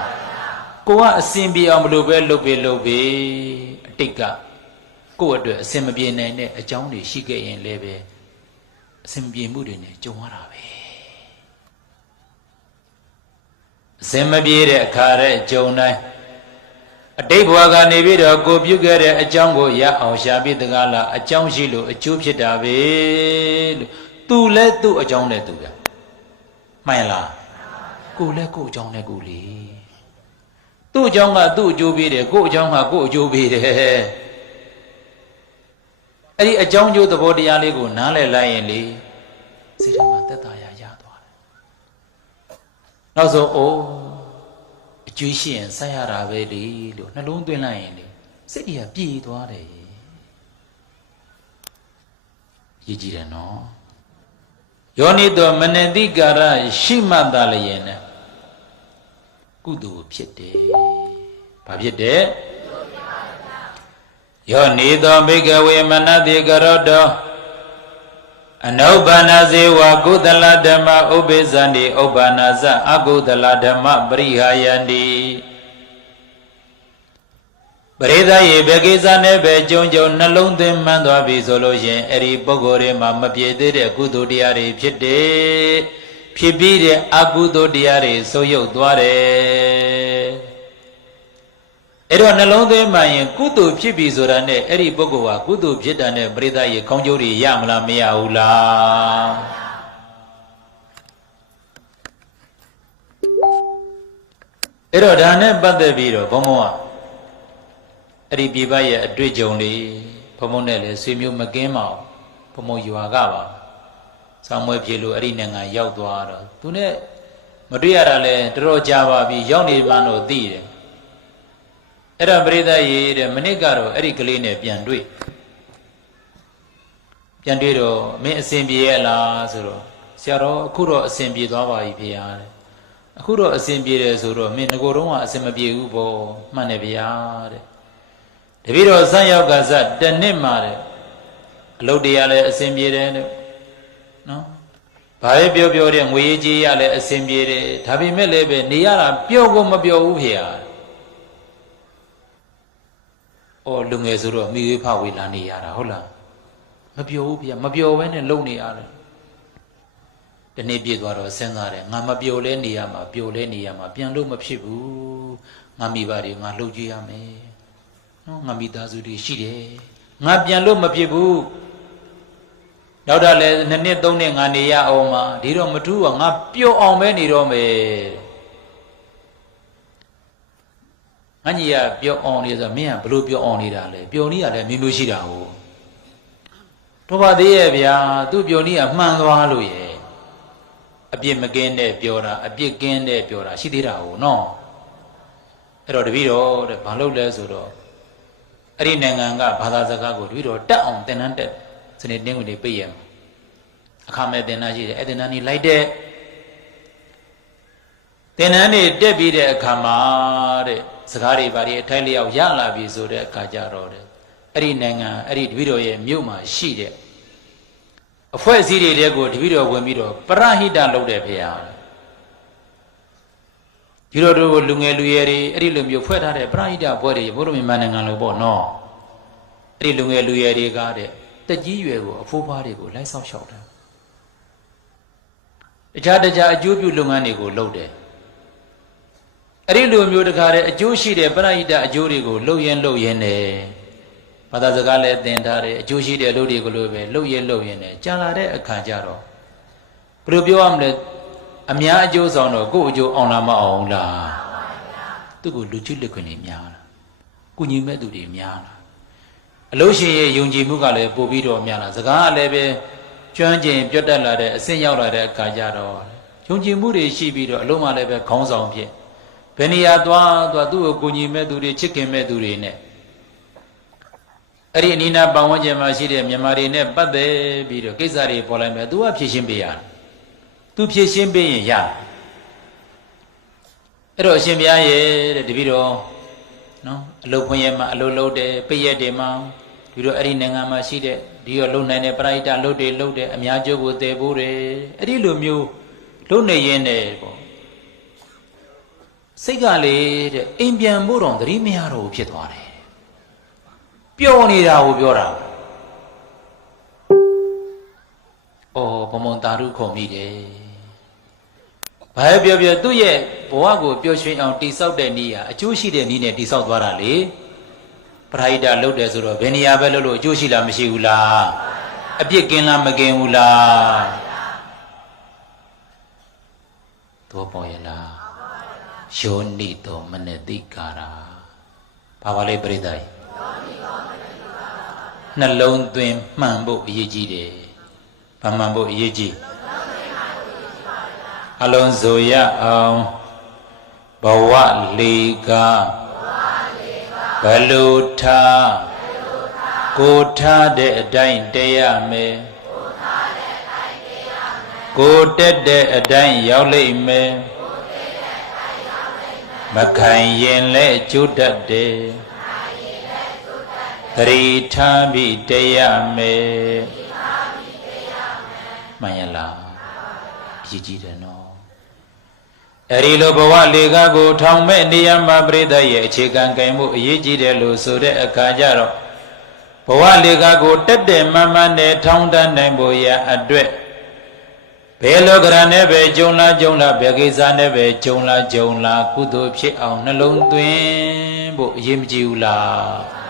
ကိုကအစဉ်ပြေအောင်ဘလို့ပဲလုပ်ပေအတိတ်ကကိုယ့်အတွက်အစဉ်မပြေနိုင်တဲ့အကြောင်းတွေရှိခဲ့ရင်လည်းပဲအစဉ်ပြေမှုတွေနဲ့ကြုံရတာပဲအစဉ်မပြေတဲ့အခါတဲ့ကြုံတိုင်းအတိတ်ဘဝကနေပြီးတော့ကိုပြုခဲ့တဲ့အကြောင်းကိုရအောင်ရှာပြီးတကားလားအကြောင်းရှိလို့အကျိုးဖြစ်တာပဲလို့သူလည်းသူ့အကြောင်းနဲ့သူပဲမှန်လားကိုလည်းကို့အကြောင်းနဲ့ကိုလေသူ့အကြောင်းကသူ့အကျိုးပေးတယ်ကို့အကြောင်းကကို့အကျိုးပေးတယ်အဲ့ဒီအကြောင်းကျိုးသဘောတရားလေးကိုနားလည်လိုက်ရင်လေစိတ်ထဲမှာသက်သာရာရသွားတယ်နောက်ဆုံးအိုးအကျွေးရှိရင်ဆက်ရတာပဲလေလို့နှလုံးသွင်းလိုက်ရင်လေစိတ်ကြီးကပြေသွားတယ်ရည်ကြည်တယ်နော်ယောနိတောမနတိကာရရှိမှတ်သားလျင်နဲ့ကုသိုလ်ဖြစ်တယ်ဘာဖြစ်တယ်ယောနိတောဘိကဝေမနတိကရောတောအနုဘာနာဇေဝကုသလဓမ္မဥပိသန္တိဥပ္ပနာဇအကုသလဓမ္မပရိဟာယန္တိပရိသတ်ရေဘယ်ကိစ္စနဲ့ပဲကြုံနှလုံးသွင်းမှန်းသွားပြီဆိုလို့ရှင်အဲ့ဒီပုဂ္ဂိုလ်တွေမှာမပြေသေးတဲ့ကုသိုလ်တရားတွေဖြစ်တယ်ဖြစ်ပြီးတဲ့အကုသိုလ်တရားတွေဆုပ်ယုပ်သွားတယ်အဲ့တော့နှလုံးသွင်းမှရင်ကုသိုလ်ဖြစ်ပြီဆိုတာနဲ့အဲ့ဒီပုဂ္ဂိုလ်ဟာကုသိုလ်ဖြစ်တာနဲ့ပရိသတ်ရေကောင်းကျိုးတွေရမလားမရဘူးလားအဲ့တော့ဒါနဲ့ပတ်သက်ပြီးတော့ဘုံဘုံကအဲ့ဒီပြပရဲ့အတွေ့အကြုံတွေဘုံဘုံနဲ့လည်းဆွေမျိုးမကင်းပါဘူးဘုံဘုံရွာကပါဆောင်းမွေးပြေလို့အဲ့ဒီနိုင်ငံရောက်သွားတော့သူနဲ့မတွေ့ရတာလဲတော်တော်ကြာပါပြီရောက်နေမှန်းတော့သိတယ်အဲ့ဒါပရိသတ်ရေတဲ့မနစ်ကတော့အဲ့ဒီကလေးနဲ့ပြန်တွေ့တော့မင်းအစဉ်ပြေရဲ့လားဆိုတော့ဆရာတော်အခုတော့အစဉ်ပြေသွားပါပြီဖေဟာတဲ့ အခုတော့အစဉ်ပြေတယ်ဆိုတော့မင်းငကိုတော့ကအစဉ်မပြေဘူးပေါ့မှန်တယ်ဗျာတဲ့တပည့်တော်ဆက်ရောက်ကစတနှစ်မှတဲ့အလုပ်တရားလည်းအစဉ်ပြေတယ်တဲ့နော်ဘာပဲပြောပြောတဲ့ငွေရေးကြေးရလည်းအစဉ်ပြေတယ်ဒါပေမဲ့လည်းပဲနေရတာပျော်ကိုမပျော်ဘူးဖေဟာအော်လူငယ်ဆိုတော့မိဝေးဖဝေးလာနေရတာဟုတ်လားမပျော်ဘူးဖေမပျော်ဘဲနဲ့လုံနေရတယ်ဒီနေ့ပြည့်သွားတော့စဉ်းစားတယ်ငါမပျော်လဲနေရမှာပျော်လဲနေရမှာပြန်လို့မဖြစ်ဘူးငါမိဘတွေငါလှုပ်ကြည့်ရမယ်နော်ငါမိသားစုတွေရှိတယ်ငါပြန်လို့မဖြစ်ဘူးနောက်တော့လည်း2နှစ်3နှစ်ငါနေရအောင်မှာဒီတော့မထူးကငါပျော်အောင်ပဲနေတော့မယ်ငါကြီးကပျော်အောင်နေဆိုမင်းကဘလို့ပျော်အောင်နေတာလဲပျော်နေရတယ်မျိုးမျိုးရှိတာဟုတ်တော့ပါသေးရဲ့ဗျာသူပျော်နေကမှန်သွားလို့ရဲ့အပြစ်မကင်းတဲ့ပြောတာအပြစ်ကင်းတဲ့ပြောတာရှိသေးတာဟုတ်နော်အဲ့တော့တပည့်တော်တဲ့ဘာလို့လဲဆိုတော့အဲ့ဒီနိုင်ငံကဘာသာစကားကိုတပည့်တော်တက်အောင်သင်တန်းတက်စနေတင်းဝင်နေပြည့်ရမယ်အခါမဲ့သင်တန်းရှိတယ်အဲ့သင်တန်းကြီးလိုက်တဲ့သင်တန်းတွေတက်ပြီးတဲ့အခါမှာတဲ့စကားတွေဘာတွေအထိုက်လျောက်ရလာပြီဆိုတဲ့အခါကျတော့တဲ့အဲ့ဒီနိုင်ငံအဲ့ဒီတပည့်တော်ရဲ့မြို့မှာရှိတဲ့အဖွဲ့အစည်းတွေတဲကိုတပည့်တော်ဝင်ပြီးတော့ပရဟိတလုပ်တယ်ဖေဟာဒီလိုတို့လူငယ်လူရွယ်တွေအဲ့ဒီလိုမျိုးဖွဲ့ထားတဲ့ပရဟိတဘွဲတွေဘုရားမြန်မာနိုင်ငံလိုပေါ့နော်အဲ့ဒီလူငယ်လူရွယ်တွေကတဲ့တက်ကြီးရွယ်ကိုအဖိုးဖွားတွေကိုလိုက်ဆောက်ရှောက်တယ်တခြားအကျိုးပြုလုပ်ငန်းတွေကိုလုပ်တယ်အဲ့ဒီလိုမျိုးတခါတဲ့အကျိုးရှိတဲ့ပရဟိတအကျိုးတွေကိုလုပ်ရင်တယ်ဘာသာစကားလည်းသင်ထားတယ်အကျိုးရှိတဲ့အလုပ်တွေကိုလို့ပဲလုပ်ရင်တယ်ကြာလာတဲ့အခါကျတော့ဘယ်လိုပြောရမလဲအများအကျိုးဆောင်တော့ကိုယ့်အကျိုးအောင်လားမအောင်လားသူ့ကိုလူချင်းလက်ခွင့်တွေများလားကုညီမဲ့သူတွေများလားအလို့ရှိရင်ယုံကြည်မှုကလည်းပို့ပြီးတော့များလားစကားကလည်းပဲကျွမ်းကျင်ပြတ်တက်လာတဲ့အဆင့်ရောက်လာတဲ့အခါကျတော့ယုံကြည်မှုတွေရှိပြီးတော့အလုံးမလည်းပဲခေါင်းဆောင်ဖြစ်ဘယ်နေရာသွားသူ့ကိုကုညီမဲ့သူတွေချစ်ခင်မဲ့သူတွေနဲ့အဲ့ဒီအနိနာပတ်ဝန်းကျင်မှာရှိတဲ့မြန်မာတွေနဲ့ပတ်သက်ပြီးတော့ကိစ္စတွေပေါ်လိုက်မယ်သူကဖြည့်ရှင်းပေးရတယ်သူဖြည့်ရှင်းပေးရင်ရအဲ့တော့အရှင်ဘုရားရဲ့တဲ့တပည့်တော်နော်အလုတ်ခွင့်ရမှာအလုတ်လုပ်တယ်ပိရက်တွေမှာဒီတော့အဲ့ဒီနိုင်ငံမှာရှိတဲ့ဒီတော့လုံနိုင်တဲ့ပရိဒတ်လုပ်တယ်အများကျိုးကိုတည်ဖို့တယ်အဲ့ဒီလိုမျိုးလုပ်နေရင်းနဲ့ပေါ့စိတ်ကလေတဲ့အိမ်ပြန်ဖို့တော့သတိမရတော့ဘူးဖြစ်သွားတယ်ပျော်နေတာကိုပြောတာအော်ဘမွန်တာရုခုံမိတယ်ဘာပြောသူ့ရဲ့ဘဝကိုပျော်ရွှင်အောင်တိဆောက်တဲ့နည်းဟာအကျိုးရှိတဲ့နည်းနဲ့တိဆောက်သွားတာလေပရိဒတ်လုပ်တယ်ဆိုတော့ဘယ်နေရာပဲလုပ်လို့အကျိုးရှိလားမရှိဘူးလားအပြစ်ကင်းလားမကင်းဘူးလားသောပေါ်ရလားယောနိတော်မနတိကာရာဘာပါလဲပရိသတ်နှလုံးသွင်းမှန်ဖို့အရေးကြီးတယ်။ဘာမှန်ဖို့အရေးကြီးအလုံးစုံရအောင်ဘဝလေကဘလူထားကိုထားတဲ့အတိုင်းတရားမယ်ကိုတက်တဲ့အတိုင်းရောက်လိမ့်မယ်မခံရင်လည်းကျိုးတတ်တယ်သတိထားပြီးတရားမယ်မှန်ရလားရည်ကြည်တယ်နော်အဲ့ဒီလိုဘဝလေကကိုထောင်မဲ့နေရမှာပြိတ္တရဲ့အခြေခံကံမှုအရေးကြီးတယ်လို့ဆိုတဲ့အခါကျတော့ဘဝလေကကိုတက်တဲ့မမနဲ့ထောင်တန်းနိုင်ဖို့ရအတွက်ဘယ်လိုကရနဲ့ပဲကြုံလာဘယ်ကိစ္စနဲ့ပဲကြုံလာကုသိုလ်ဖြစ်အောင်နှလုံးသွင်းဖို့အရေးမကြီးဘူးလား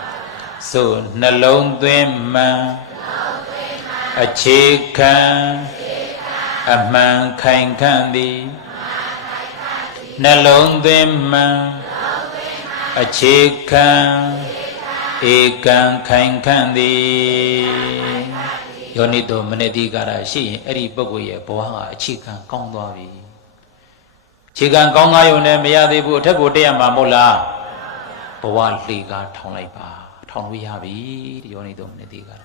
ဆိုနှလုံးသွင်းမှန်အခြေခံအမှန်ခိုင်ခံ့သည်နှလုံးသွင်းမှန်အခြေခံဧကံခိုင်ခံ့သည်ယောနိတောမနတိကာရရှိရင်အဲ့ဒီပုဂ္ဂိုလ်ရဲ့ဘဝကအခြေခံကောင်းသွားပြီအခြေခံကောင်းသွားရုံနဲ့မရသေးဘူးအထက်ကိုတက်ရမှာမဟုတ်လားဘဝလေကားထောင်လိုက်ပါထောင်လို့ရပြီဒီယောနိတောမနတိကာရ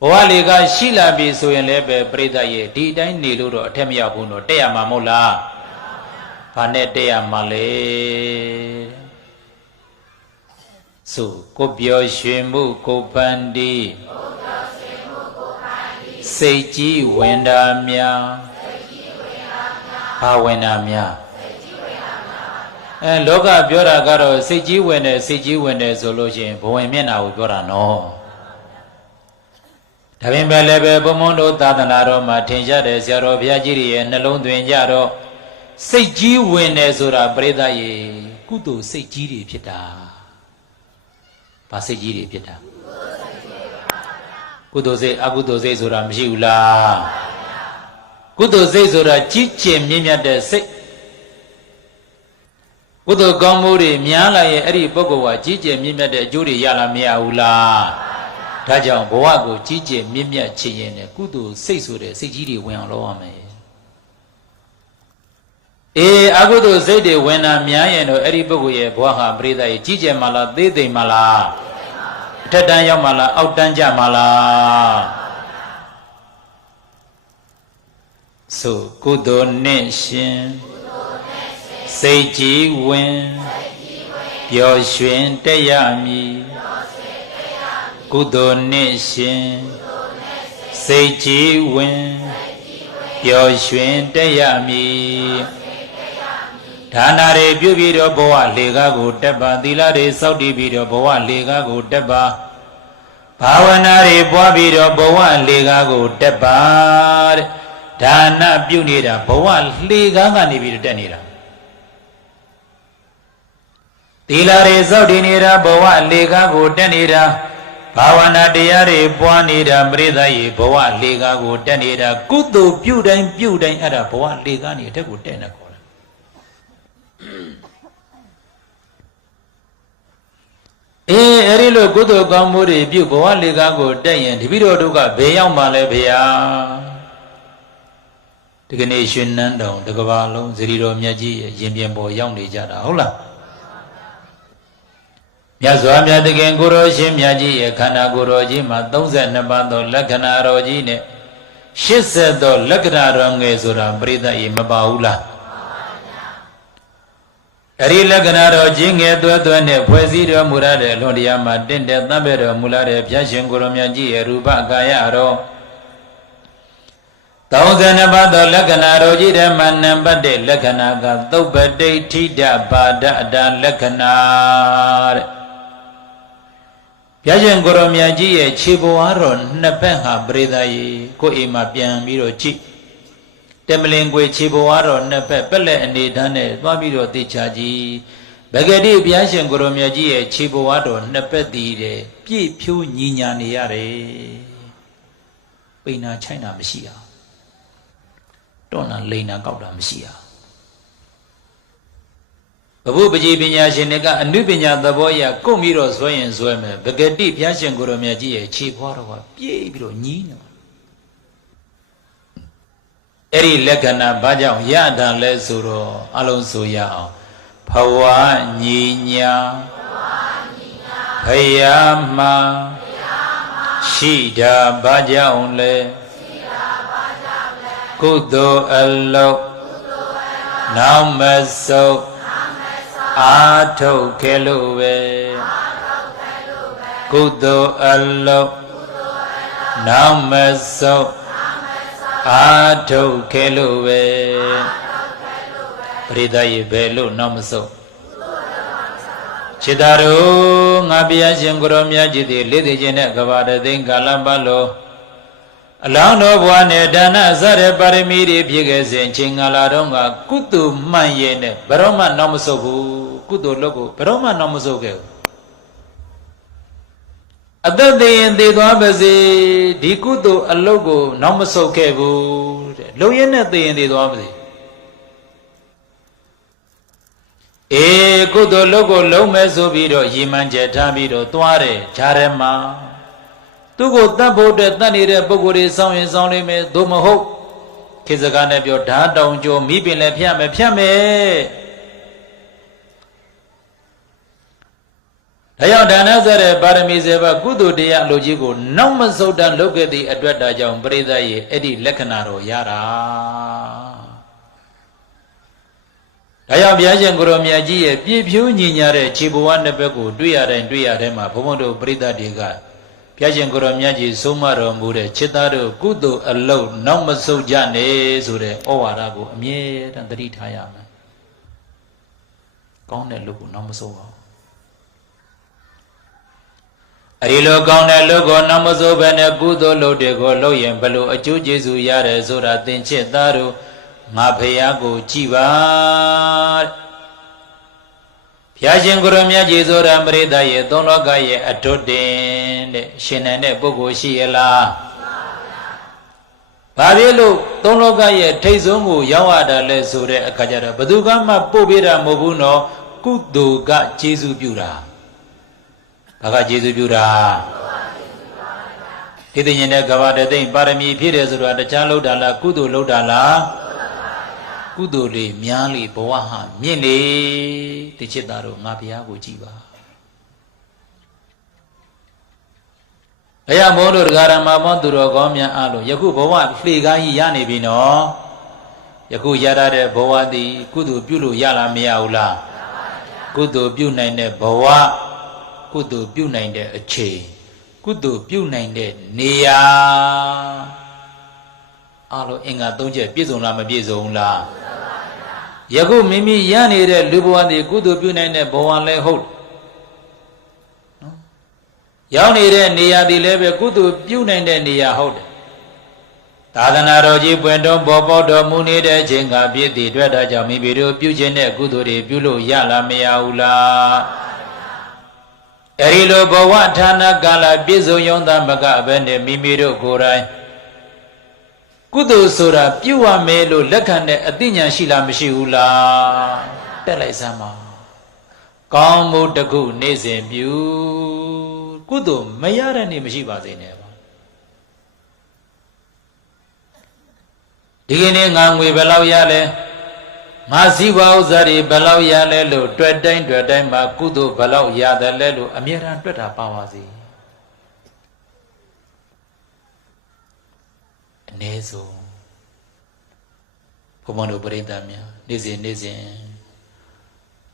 ဘဝလေကားရှိလာပြီဆိုရင်လည်းပဲပြိဿရဲ့ဒီတိုင်းနေလို့တော့အထက်မရောက်ဘူးတော့တက်ရမှာမဟုတ်လား ဘာနဲ့တည့်ရမှာလဲဆိုကိုပြောရွှင်မှုကိုပန်းတီးစိတ်ကြီးဝင်တာများဘာဝင်တာများလောကပြောတာကတော့စိတ်ကြီးဝင်တယ်စိတ်ကြီးဝင်တယ်ဆိုလို့ရှိရင်ဘဝင်မျက်နှာကိုပြောတာနော်ဒါပြင်ပဲလည်းပဲဘုံဘုံတို့သာသနာတော်မှာထင်ရှားတယ်ဆရာတော်ဘုရားကြီးရဲ့နှလုံးသွင်းကြတော့စိတ်ကြီးဝင်တယ်ဆိုတာပရိသတ်ရေကုသိုလ်စိတ်ကြီးတွေဖြစ်တာဘာစိတ်ကြီးတွေဖြစ်တာကုသိုလ်စိတ်အကုသိုလ်စိတ်ဆိုတာမရှိဘူးလားကုသိုလ်စိတ်ဆိုတာကြီးကျယ်မြင့်မြတ်တဲ့စိတ်ကုသိုလ်ကောင်းမှုတွေများလာရင်အဲ့ဒီပုဂ္ဂိုလ်ကကြီးကျယ်မြင့်မြတ်တဲ့အကျိုးတွေရလာမရဘူးလားဒါကြောင့်ဘဝကိုကြီးကျယ်မြင့်မြတ်ခြင်းရင်ကုသိုလ်စိတ်ဆိုတဲ့စိတ်ကြီးတွေဝင်အောင်လုပ်ရမယ်အကုသိုလ်စိတ်တွေဝင်တာများရင်တော့အဲ့ဒီပုဂ္ဂိုလ်ရဲ့ဘဝဟာပရိသတ်ကြီးကြီးကျယ်မှလားသေးသိမ်မှလားအထက်တန်းရောက်မှလားအောက်တန်းကျမှလားဆိုကုသိုလ်နှင့်ရှင်စိတ်ကြီးဝင်ပျော်ရွှင်တက်ရမည်ကုသိုလ်နှင့်ရှင်စိတ်ကြီးဝင်ပျော်ရွှင်တက်ရမည်ဒါနတွေပြုပြီးတော့ဘဝလေကားကိုတက်ပါသီလတွေစောင့်တည်ပြီးတော့ဘဝလေကားကိုတက်ပါဘာဝနာတွေပွားပြီးတော့ဘဝလေကားကိုတက်ပါတဲ့ဒါနပြုနေတာဘဝလေကားကနေပြီးတော့တက်နေတာသီလတွေစောင့်တည်နေတာဘဝလေကားကိုတက်နေတာဘာဝနာတရားတွေပွားနေတာပရိသတ်ရေဘဝလေကားကိုတက်နေတာကုသိုလ်ပြုတိုင်းအဲ့ဒါဘဝလေကားနေအထက်ကိုတက်နေခေါ်တယ်အဲ့ဒီလိုကုသိုလ်ကောင်းမှုတွေပြုဘဝလေကားကိုတက်ရင်တပည့်တော်တို့ကဘယ်ရောက်မှလဲဖေဟာဒီကနေ့ရွှေနန်းတောင်တကဘာလုံးဇရီတော်မြတ်ကြီးရဲ့ရင်ပြင်ပေါ်ရောက်နေကြတာဟုတ်လားမြတ်စွာဘုရားတခင်ကိုရောရှင်မြတ်ကြီးရဲ့ခန္ဓာကိုယ်တော်ကြီးမှာ32ပါးသောလက္ခဏာတော်ကြီးနဲ့80သောလက္ခဏာတော်ငယ်ဆိုတာပရိသတ်ရေမပါဘူးလားအဲ့ဒီလက္ခဏာတော်ကြီးငယ်သွဲသွဲနဲ့ဖွဲ့စည်းတော်မူရတဲ့အလွန်တရားမှာတင့်တယ်သတ်ပဲတော်မူလာတဲ့ဘုရားရှင်ကိုရောမြတ်ကြီးရဲ့ရူပကာယတော်32ပါးသောလက္ခဏာတော်ကြီးထဲမှာနံပါတ်1လက္ခဏာကသုပ္ပတိဋ္ဌိတပါဒအတာလက္ခဏာတဲ့ဘုရားရှင်ကိုရောမြတ်ကြီးရဲ့ခြေပေါ်အားတော်နှစ်ဖက်ဟာပရိသတ်ရေကိုယ်အိမ်မှာပြန်ပြီးတော့ကြည့်တမလင်ကိုခြေပေါ်အားတော်နှစ်ဖက်ပက်လက်အနေထားနဲ့သွားပြီးတော့သိချကြည့်ဗဂတိဘုရားရှင်ကိုရောမြတ်ကြီးရဲ့ခြေပေါ်အားတော်နှစ်ဖက်တည်တယ်ပြည့်ဖြိုးညီညာနေရတယ်ပိန်နာချိုင်းတာမရှိအောင်တော့နာလိန်နာကောက်တာမရှိအောင်ဘုဗ္ဗပကြီးပညာရှင်တွေကအနုပညာသဘောအရကုတ်ပြီးတော့ဇွဲရင်ဇွဲမယ်ဗဂတိဘုရားရှင်ကိုရောမြတ်ကြီးရဲ့ခြေဖွားတော်ကပြေးပြီးတော့ညီးနေတယ်အဲ့ဒီလက္ခဏာဘာကြောင့်ရတာလဲဆိုတော့အလုံးဆိုရအောင်ဘဝညီညာဘုရားမှာရှိတာဘာကြောင့်လဲကုသိုလ်အလုပ်နောက်မဆုတ်အာထုတ်ခဲ့လို့ပဲကုသိုလ်အလုပ်နောက်မဆုတ်အာထုတ်ခဲ့လို့ပဲပရိသတ်ရေဘယ်လို့နောက်မဆုတ်ခြေသာတို့ငါဘုရားရှင်ကိုရောမြတ်ကြီးသည်လေးသိခြင်းနဲ့ကဘာတသိန်းကာလပတ်လို့အလောင်းတော်ဘဝနဲ့ဒါနစတဲ့ပါရမီတွေပြည့်ခဲ့စဉ်ချိန်ကာလတုန်းကကုသိုလ်မှန်ရဲ့နဲ့ဘယ်တော့မှနောက်မဆုတ်ဘူးကုသိုလ်လုပ်ကိုဘယ်တော့မှနောက်မဆုတ်ခဲ့ဘူးအသက်သေးရင်သေသွားပါစေဒီကုသိုလ်အလုပ်ကိုနောက်မဆုတ်ခဲ့ဘူးတဲ့လုံရင်းနဲ့သေရင်သေသွားပါစေကုသိုလ်လုပ်ကိုလုံးမဲ့ဆိုပြီးတော့ရည်မှန်းချက်ထားပြီးတော့သွားတယ်ဂျာထဲမှာသူကိုတတ်ဖို့အတွက်တတ်နေတဲ့ပုဂ္ဂိုလ်တွေစောင်းရင်စောင်းလိမ့်မယ်သို့မဟုတ်ခေစကားနဲ့ပြောဓာတောင်ကျော်မိပင်လည်းဖြတ်မယ်ဒါကြောင့်ဒါနစတဲ့ပါရမီ7ပါးကုသိုလ်တရားအလိုကြီးကိုနောက်မဆုတ်တန်လုပ်ခဲ့သည့်အတွက်ဒါကြောင့်ပရိသတ်ရဲ့အဲ့ဒီလက္ခဏာတော်ရတာ ဒါကြောင့်ဘုရားရှင်ကိုရောမြတ်ကြီးရဲ့ပြည့်ဖြူးညီညာတဲ့ခြေဘဝနှစ်ဘက်ကိုတွေ့ရတဲ့မှာဘုံဘုံတို့ပရိသတ်တွေကဘုရားရှင်ကိုရောမြတ်ကြီးဆုံးမတော်မူတဲ့จิตသားတို့ကုသိုလ်အလုံးနောက်မဆုတ်ကြနဲ့ဆိုတဲ့ဩဝါဒကိုအမြဲတမ်းသတိထားရမယ်ကောင်းတဲ့လူကိုနောက်မဆုတ်ပါဘူးအဲဒီလိုကောင်းတဲ့လူကိုနောက်မဆုတ်ဘဲနဲ့ကုသိုလ်လုပ်တွေကိုလုပ်ရင်ဘယ်လိုအကျိုးကျေးဇူးရတယ်ဆိုတာသင်จิตသားတို့ငါဖရာကိုကြည်ပါဘုရားရှင်ကိုရမြတ်ကြီးဆိုတာပရိသတ်ရဲ့သုံးလောကရဲ့အထွတ်တင်တဲ့ရှင်နိုင်တဲ့ပုဂ္ဂိုလ်ရှိရလားဘာဖြစ်လို့သုံးလောကရဲ့ထိတ်ဆုံးကိုရောက်ရတာလဲဆိုတဲ့အခါကျတော့ဘသူကမှပို့ပေးတာမဟုတ်ဘူးနော်ကုသိုလ်ကကျေးဇူးပြုတာဘာကကျေးဇူးပြုတာဒီသိရင်တဲ့ကဘာတသိမ့်ပါရမီဖြည့်တယ်ဆိုတာတခြားလောက်တာလားကုသိုလ်လောက်တာလားကုသိုလ်တွေများလေဘဝဟာမြင့်လေတချစ်သားတို့ငါဘုရားကိုကြည်ပါဘုရားမိုးတို့တရားဓမ္မပေါင်းသူတော်ကောင်းများအားလို့ယခုဘဝလှေကားကြီးရနေပြီနော်ယခုရရတဲ့ဘဝသည်ကုသိုလ်ပြုလို့ရလားမရဘူးလားကုသိုလ်ပြုနိုင်တဲ့ဘဝကုသိုလ်ပြုနိုင်တဲ့အချိန်ကုသိုလ်ပြုနိုင်တဲ့နေရာအားလို့အင်္ဂါ၃ချက်ပြည့်စုံလားမပြည့်စုံဘူးလားယခုမိမိရနေတဲ့လူဘဝတည်းကုသိုလ်ပြုနိုင်တဲ့ဘဝလည်းဟုတ်နော်ရောက်နေတဲ့နေရာဒီလည်းပဲကုသိုလ်ပြုနိုင်တဲ့နေရာဟုတ်တယ်သာသနာတော်ကြီးပွင့်တော်ပေါ်ပေါတော်မူနေတဲ့အချိန်ကပြည့်တည်တွေ့တာကြောင့်မိမိတို့ပြုခြင်းတဲ့ကုသိုလ်တွေပြုလို့ရလားမရဘူးလားအဲဒီလိုဘဝဌာနကာလပြည့်စုံရုံသမကပဲနဲ့မိမိတို့ကိုယ်တိုင်ကုသိုလ်ဆိုတာပြုရမယ်လို့လက်ခံတဲ့အသိဉာဏ်ရှိလားမရှိဘူးလားတက်လိုက်စမ်းပါကောင်းမှုတစ်ခုနေ့စဉ်ပြုကုသိုလ်မရတဲ့နေ့မရှိပါစေနဲ့ပါဒီကနေ့ငါငွေဘယ်လောက်ရလဲငါစည်းဝါဥစ္စာတွေဘယ်လောက်ရလဲလို့တွေ့တိုင်းမှာကုသိုလ်ဘယ်လောက်ရတယ်လဲလို့အမြဲတမ်းတွေ့တာပါပါစေအနည်းဆုံးဘုံဘုံတို့ပရိသတ်များနေ့စဉ်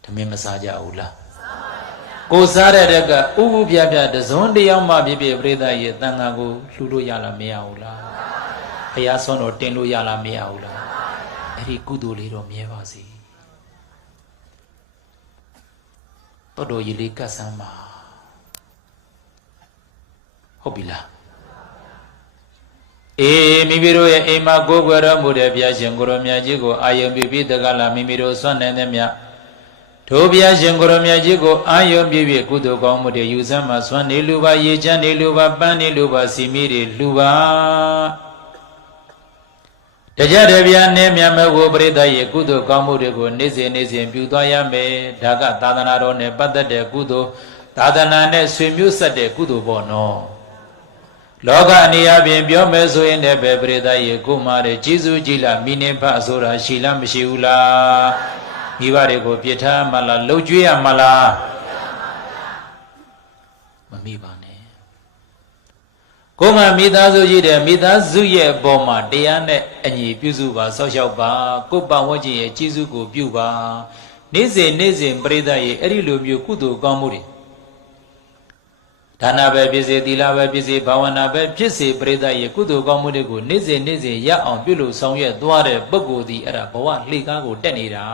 ဓမင်းမစားကြဘူးလားကိုစားတဲ့တက်ကဥပုပြပြတစုံတယောက်မှဖြစ်ဖြစ်ပရိသတ်ရဲ့တန်ခါကိုလှူလို့ရလားမရဘူးလားဘုရားဆွမ်းတော်တင်လို့ရလားမရဘူးလားအဲ့ဒီကုသိုလ်လေးတော့မြဲပါစေတော်ရည်လေးကတ်ဆန်းပါဟုတ်ပြီလားအေးမိမိတို့ရဲ့အိမ်မှာကိုယ်ွယ်တော်မူတဲ့ဘုရားရှင်ကိုရောမြတ်ကြီးကိုအာယုံပြုပြီးတကလားမိမိတို့စွန့်နိုင်တဲ့မြတ်ထိုဘုရားရှင်ကိုရောမြတ်ကြီးကိုအာယုံပြုပြီးကုသိုလ်ကောင်းမှုတွေယူဆမှစွန့်နေလူပါရေချမ်းနေလူပါပန်းနေလူပါစီမီတွေလူပါတကြတဲ့ဗျာနဲ့မြတ်မဲ့ဝပရိသတ်ရဲ့ကုသိုလ်ကောင်းမှုတွေကိုနေ့စဉ်ပြုသွားရမယ်ဒါကသာသနာတော်နဲ့ပတ်သက်တဲ့ကုသိုလ်သာသနာနဲ့ဆွေမျိုးဆက်တဲ့ကုသိုလ်ပေါ့နော်လောကအနေအချင်းပြောမယ်ဆိုရင်လည်းပဲပရိသတ်ရဲ့ကိုမာတဲ့ကျေးဇူးကြီးလားမိနေဖဆိုတာရှိလားမရှိဘူးလားမိဘတွေကိုပြစ်ထားမှလားလှုပ်ကြွေးရမှလားမမိပါနဲ့ကိုယ်မှမိသားစုကြီးတဲ့မိသားစုရဲ့အပေါ်မှာတရားနဲ့အညီပြုစုပါဆောက်ရှောက်ပါကိုယ်ပတ်ဝန်းကျင်ရဲ့ကျေးဇူးကိုပြုပါနေ့စဉ်ပရိသတ်ရဲ့အဲ့ဒီလိုမျိုးကုသိုလ်ကောင်းမှုတွေဒါနပဲဖြစ်စေသီလပဲဖြစ်စေဘာဝနာပဲဖြစ်စေပရိသတ်ရဲ့ကုသိုလ်ကောင်းမှုတွေကိုနေ့စဉ်ရအောင်ပြုလို့ဆောင်ရွက်သွားတဲ့ပုဂ္ဂိုလ်ဒီအဲ့ဒါဘဝလှေကားကိုတက်နေတာ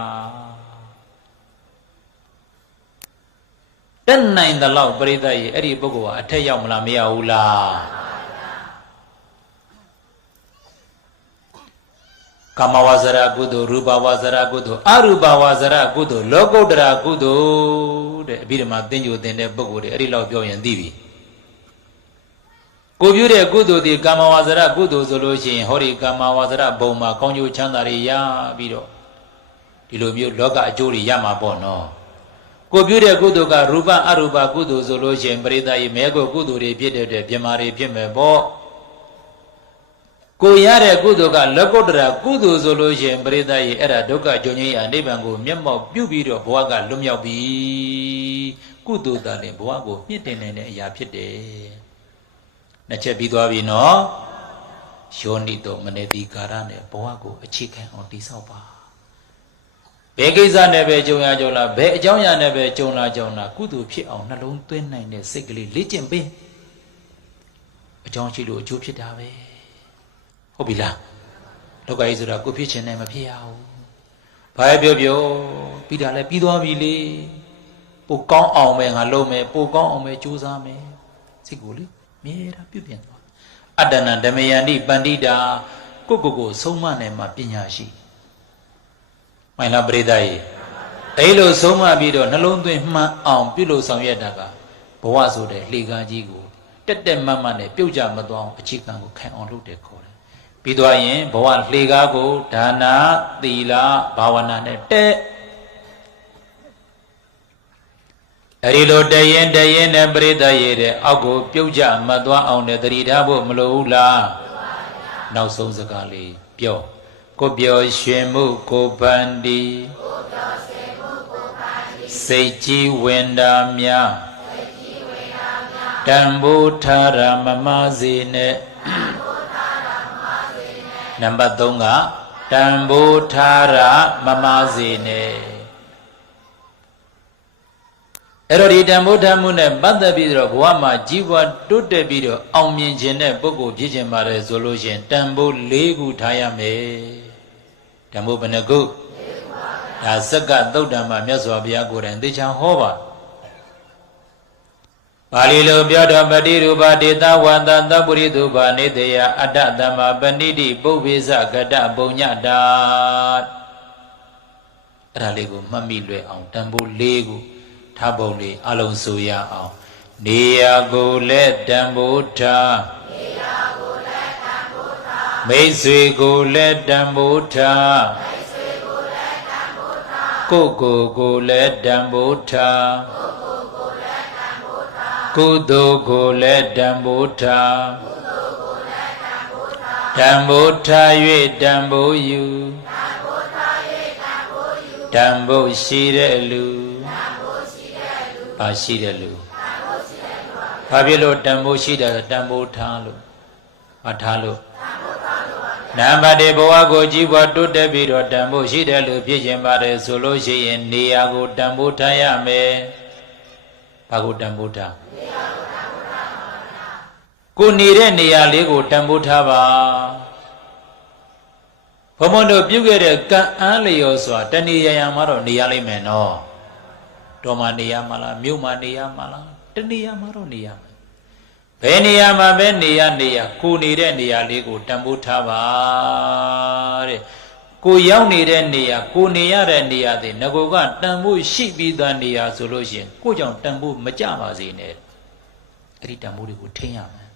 တက်နိုင်တဲ့လောက်ပရိသတ်ရဲ့အဲ့ဒီပုဂ္ဂိုလ်ဟာအထက်ရောက်မလားမရဘူးလားကာမဝါဇရာကုသိုလ်ရူပဝါဇရာကုသိုလ်အရူပဝါဇရာကုသိုလ်လောကုတ္တရာကုသိုလ်တဲ့အဘိဓမ္မာသင်္ကြန်သင်တဲ့ပုဂ္ဂိုလ်တွေအဲ့ဒီလောက်ပြောရင်သိပြီကိုပြုတဲ့ကုသိုလ်ဒီကာမဝါဇရာကုသိုလ်ဆိုလို့ရှိရင်ဟောဒီကာမဝါဇရာဘုံမှာကောင်းကျိုးချမ်းသာတွေရပြီးတော့ဒီလိုမျိုးလောကအကျိုးတွေရမှာပေါ့နော်ကိုပြုတဲ့ကုသိုလ်ကရူပအရူပကုသိုလ်ဆိုလို့ရှိရင်ပရိသတ်ရဲ့မဲကိုကုသိုလ်တွေဖြစ်တဲ့အတွက်ပြမာတွေဖြစ်မယ်ပေါ့ကိုရတဲ့ကုသိုလ်ကလောကုတ္တရာကုသိုလ်ဆိုလို့ရှိရင်ပရိသတ်ရဲ့အဲ့ဒါဒုက္ခကြုံငြိမ်းအနိဗ္ဗာန်ကိုမျက်မှောက်ပြုပြီးတော့ဘဝကလွတ်မြောက်ပြီကုသိုလ်တန်တဲ့ဘဝကိုမြင့်တင်နိုင်တဲ့အရာဖြစ်တယ်နှစ်ချက်ပြီးသွားပြီနော်ယောနိတောမနတိကာရနဲ့ဘဝကိုအခြေခံအောင်တည်ဆောက်ပါဘ ဘယ်ကိစ္စနဲ့ပဲကြုံရကြုံလာဘယ်အကြောင်းအရာနဲ့ပဲကြုံလာကြုံလာကုသိုလ်ဖြစ်အောင်နှလုံးသွင်းနိုင်တဲ့စိတ်ကလေးလေ့ကျင့်ပေးအကြောင်းရှိလို့အကျိုးဖြစ်တာပဲဟုတ်ပြီလားလောကကြီးဆိုတာကိုဖြစ်ခြင်းနဲ့မဖြစ်ရဘူးဘာပဲပြောပြောပြီးတာလဲပြီးသွားပြီလေပိုကောင်းအောင်ပဲငါလုပ်မယ်ပိုကောင်းအောင်ပဲကြိုးစားမယ်စိတ်ကိုလေမြဲတာပြုပြင်သွားအတ္တနာဓမ္မယန္တိပန္တိတာကိုဆုံးမနိုင်မှာပညာရှိမိုင်လာပရိသတ်ရေအဲ့လိုဆုံးမပြီးတော့နှလုံးသွင်းမှန်အောင်ပြုလို့ဆောင်ရွက်တာကဘဝဆိုတဲ့လှေကားကြီးကိုတက်တက်မတ်မတ်နဲ့ပြုတ်ကြမသွားအောင်အခြေခံကိုခံအောင်လုပ်တယ်ခေါ်တယ်ပြီးသွားရင်ဘဝလှေကားကိုဒါနာသီလဘာဝနာနဲ့တက်အဲ့ဒီလိုတရင်နဲ့ပရိသတ်ရေတဲ့အောက်ကိုပြုတ်ကြမတ်သွားအောင်တဲ့တတိထားဖို့မလိုဘူးလားနောက်ဆုံးစကားလေးပြောကိုပြောရွှင်မှုကိုပန္တိစိတ်ကြီးဝင်တာများတန်ဖိုးထားရမမစေနဲ့နံပါတ်3ကတန်ဖိုးထားရမမစေနဲ့အဲ့တော့ဒီတန်ဖိုးထားမှုနဲ့ပတ်သက်ပြီးတော့ဘဝမှာကြီးပွားတိုးတက်ပြီးတော့အောင်မြင်ခြင်းတဲ့ပုဂ္ဂိုလ်ဖြစ်ခြင်းပါတယ်ဆိုလို့ရှိရင်တန်ဖိုး4ခုထားရမယ်တန်ဖိုးဘယ်နှခုဒါစက္ကသုတ်တံမှာမြတ်စွာဘုရားကိုယ်တိုင်သေချာဟောပါပါဠိလိုပြောတော့ပတိရူပဒေသဝန္တသဗ္ဗရိတုပါနေတေယအတ္တသမ္မာပဏိတိပုဗ္ဗေဇကတပုံညတာအဲ့ဒါလေးကိုမှတ်မိလွယ်အောင်တန်ဖိုး4ခုထားပုံလေးအလုံးဆိုရအောင်နေရာကိုလည်းတန်ဖိုးထားမိတ်ဆွေကိုလည်းတန်ဖိုးထားကိုလည်းတန်ဖိုးထားကုသိုလ်ကိုလည်းတန်ဖိုးထားတန်ဖိုးထား၍တန်ဖိုးယူတန်ဖိုးရှိတဲ့လူဘာရှိတဲ့လူဘာဖြစ်လို့တန်ဖိုးရှိတယ်တန်ဖိုးထားလို့ဘာထားလို့နံပါတ်1ဘဝကိုကြီးပွားတိုးတက်ပြီးတော့တန်ဖိုးရှိတဲ့လူဖြစ်ခြင်းပါတယ်ဆိုလို့ရှိရင်နေရာကိုတန်ဖိုးထားရမယ်ဘာကိုတန်ဖိုးထားကိုနေတဲ့နေရာလေးကိုတန်ဖိုးထားပါဘုံဘုံတို့ပြုခဲ့တဲ့ကံအားလျော်စွာတဏှာရံမှာတော့နေရလိမ့်မယ်နော်တော်မှာနေရမှာလားမြို့မှာနေရမှာလားတဏှာမှာတော့နေရမှာဘယ်နေရာမှာပဲနေရကိုနေတဲ့နေရာလေးကိုတန်ဖိုးထားပါတဲ့ကိုရောက်နေတဲ့နေရာကိုနေရတဲ့နေရာတွေငကိုကတန်ဖိုးရှိပြီးသားနေရာဆိုလို့ရှိရင်ကိုကြောင့်တန်ဖိုးမကြပါစေနဲ့အဲ့ဒီတန်ဖိုးတွေကိုထိန်းရမယ်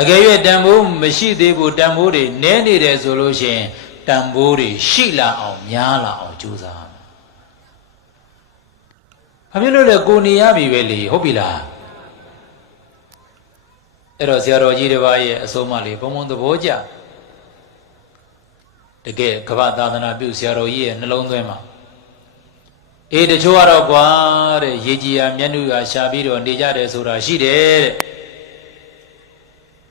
အကယ်၍တန်ဖိုးမရှိသေးဘူးတန်ဖိုးတွေနည်းနေတယ်ဆိုလို့ရှိရင်တန်ဖိုးတွေရှိလာအောင်များလာအောင်ကြိုးစားရမယ်ဘာဖြစ်လို့လဲကိုနေရပြီပဲလေဟုတ်ပြီလားအဲ့တော့ဆရာတော်ကြီးတစ်ပါးရဲ့အဆုံးအမလေးဘုံဘုံသဘောကျတကယ်ကမ္ဘာသာသနာပြုဆရာတော်ကြီးရဲ့နှလုံးသွင်းမှာတချို့ကတော့ကွာတဲ့ရေကြီးရမျက်နှာကရှာပြီးတော့နေကြတယ်ဆိုတာရှိတယ်တဲ့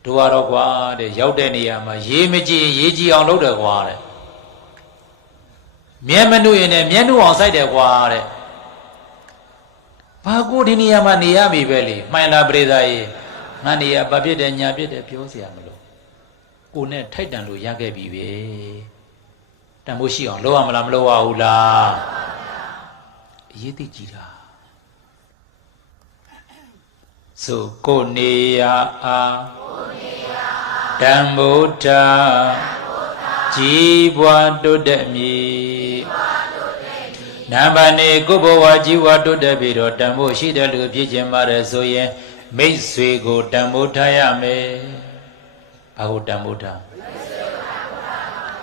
တို့ကတော့ကွာတဲ့ရောက်တဲ့နေရာမှာရေမကြည်ရေကြီးအောင်လုပ်တယ်ကွာတဲ့မျက်မနှုတ်ရင်လည်းမျက်နှုတ်အောင်စိုက်တယ်ကွာတဲ့ဘာကိုဒီနေရာမှာနေရပြီပဲလေမှန်လားပရိသတ်ရေငါနေရာဘာဖြစ်တယ်ညာဖြစ်တယ်ပြောစရာမလိုကိုနဲ့ထိုက်တန်လို့ရခဲ့ပြီပဲတန်ဖိုးရှိအောင်လုပ်ရမလားမလုပ်ရဘူးလားအရေးသိကြည့်တာဆိုကိုနေရာအားတန်ဖိုးထားကြီးပွားတိုးတက်မည်နံပါတ်2ကိုဘဝကြီးပွားတိုးတက်ပြီးတော့တန်ဖိုးရှိတဲ့လူဖြစ်ခြင်းပါတယ်ဆိုရင်မိတ်ဆွေကိုတန်ဖိုးထားရမယ်ဘာကိုတန်ဖိုးထား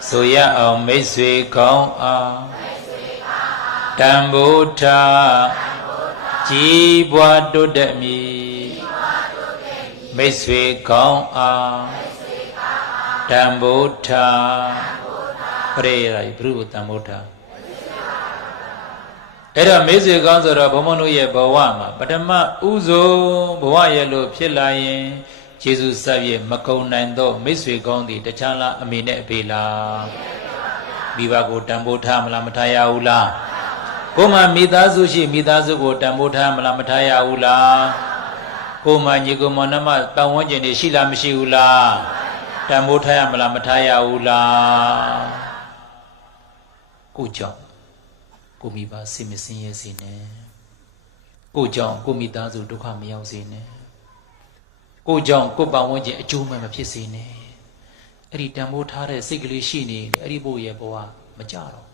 ဆိုရအောင်မိတ်ဆွေကောင်းအောင်တန်ဖိုးထားကြီးပွားတိုးတက်မည်မိတ်ဆွေကောင်းအောင်တန်ဖိုးထားပရိယာဘုရုတန်ဖိုးထားအဲ့တော့မိတ်ဆွေကောင်းဆိုတော့ဘုံဘုံတို့ရဲ့ဘဝမှာပထမဥဆုံးဘဝရဲ့လို့ဖြစ်လာရင်ယေရှုစပ်ရဲ့မကုံနိုင်သောမိတ်ဆွေကောင်းသည်တခြားလားအမေနဲ့အဖေလားမ မိဘကိုတန်ဖိုးထားမလားမထားရဘူးလားကိုမှမိသားစုရှိမိသားစုကိုတန်ဖိုးထားမလားမထားရဘူးလားကိုမှညီကိုမောင်နှမပတ်ဝန်းကျင်တွေရှိလားမရှိဘူးလားတန်ဖိုးထားရမလားမထားရဘူးလားကိုကြောင့်ကိုမိဘစိတ်မစင်းရဲစေနဲ့ကိုကြောင့်ကိုမိသားစုဒုက္ခမရောက်စေနဲ့ကိုကြောင့်ကိုပတ်ဝန်းကျင်အကျိုးမဲ့မဖြစ်စေနဲ့အဲ့ဒီတန်ဖိုးထားတဲ့စိတ်ကလေးရှိနေအဲ့ဒီဘုရဲ့ဘဝမကြတော့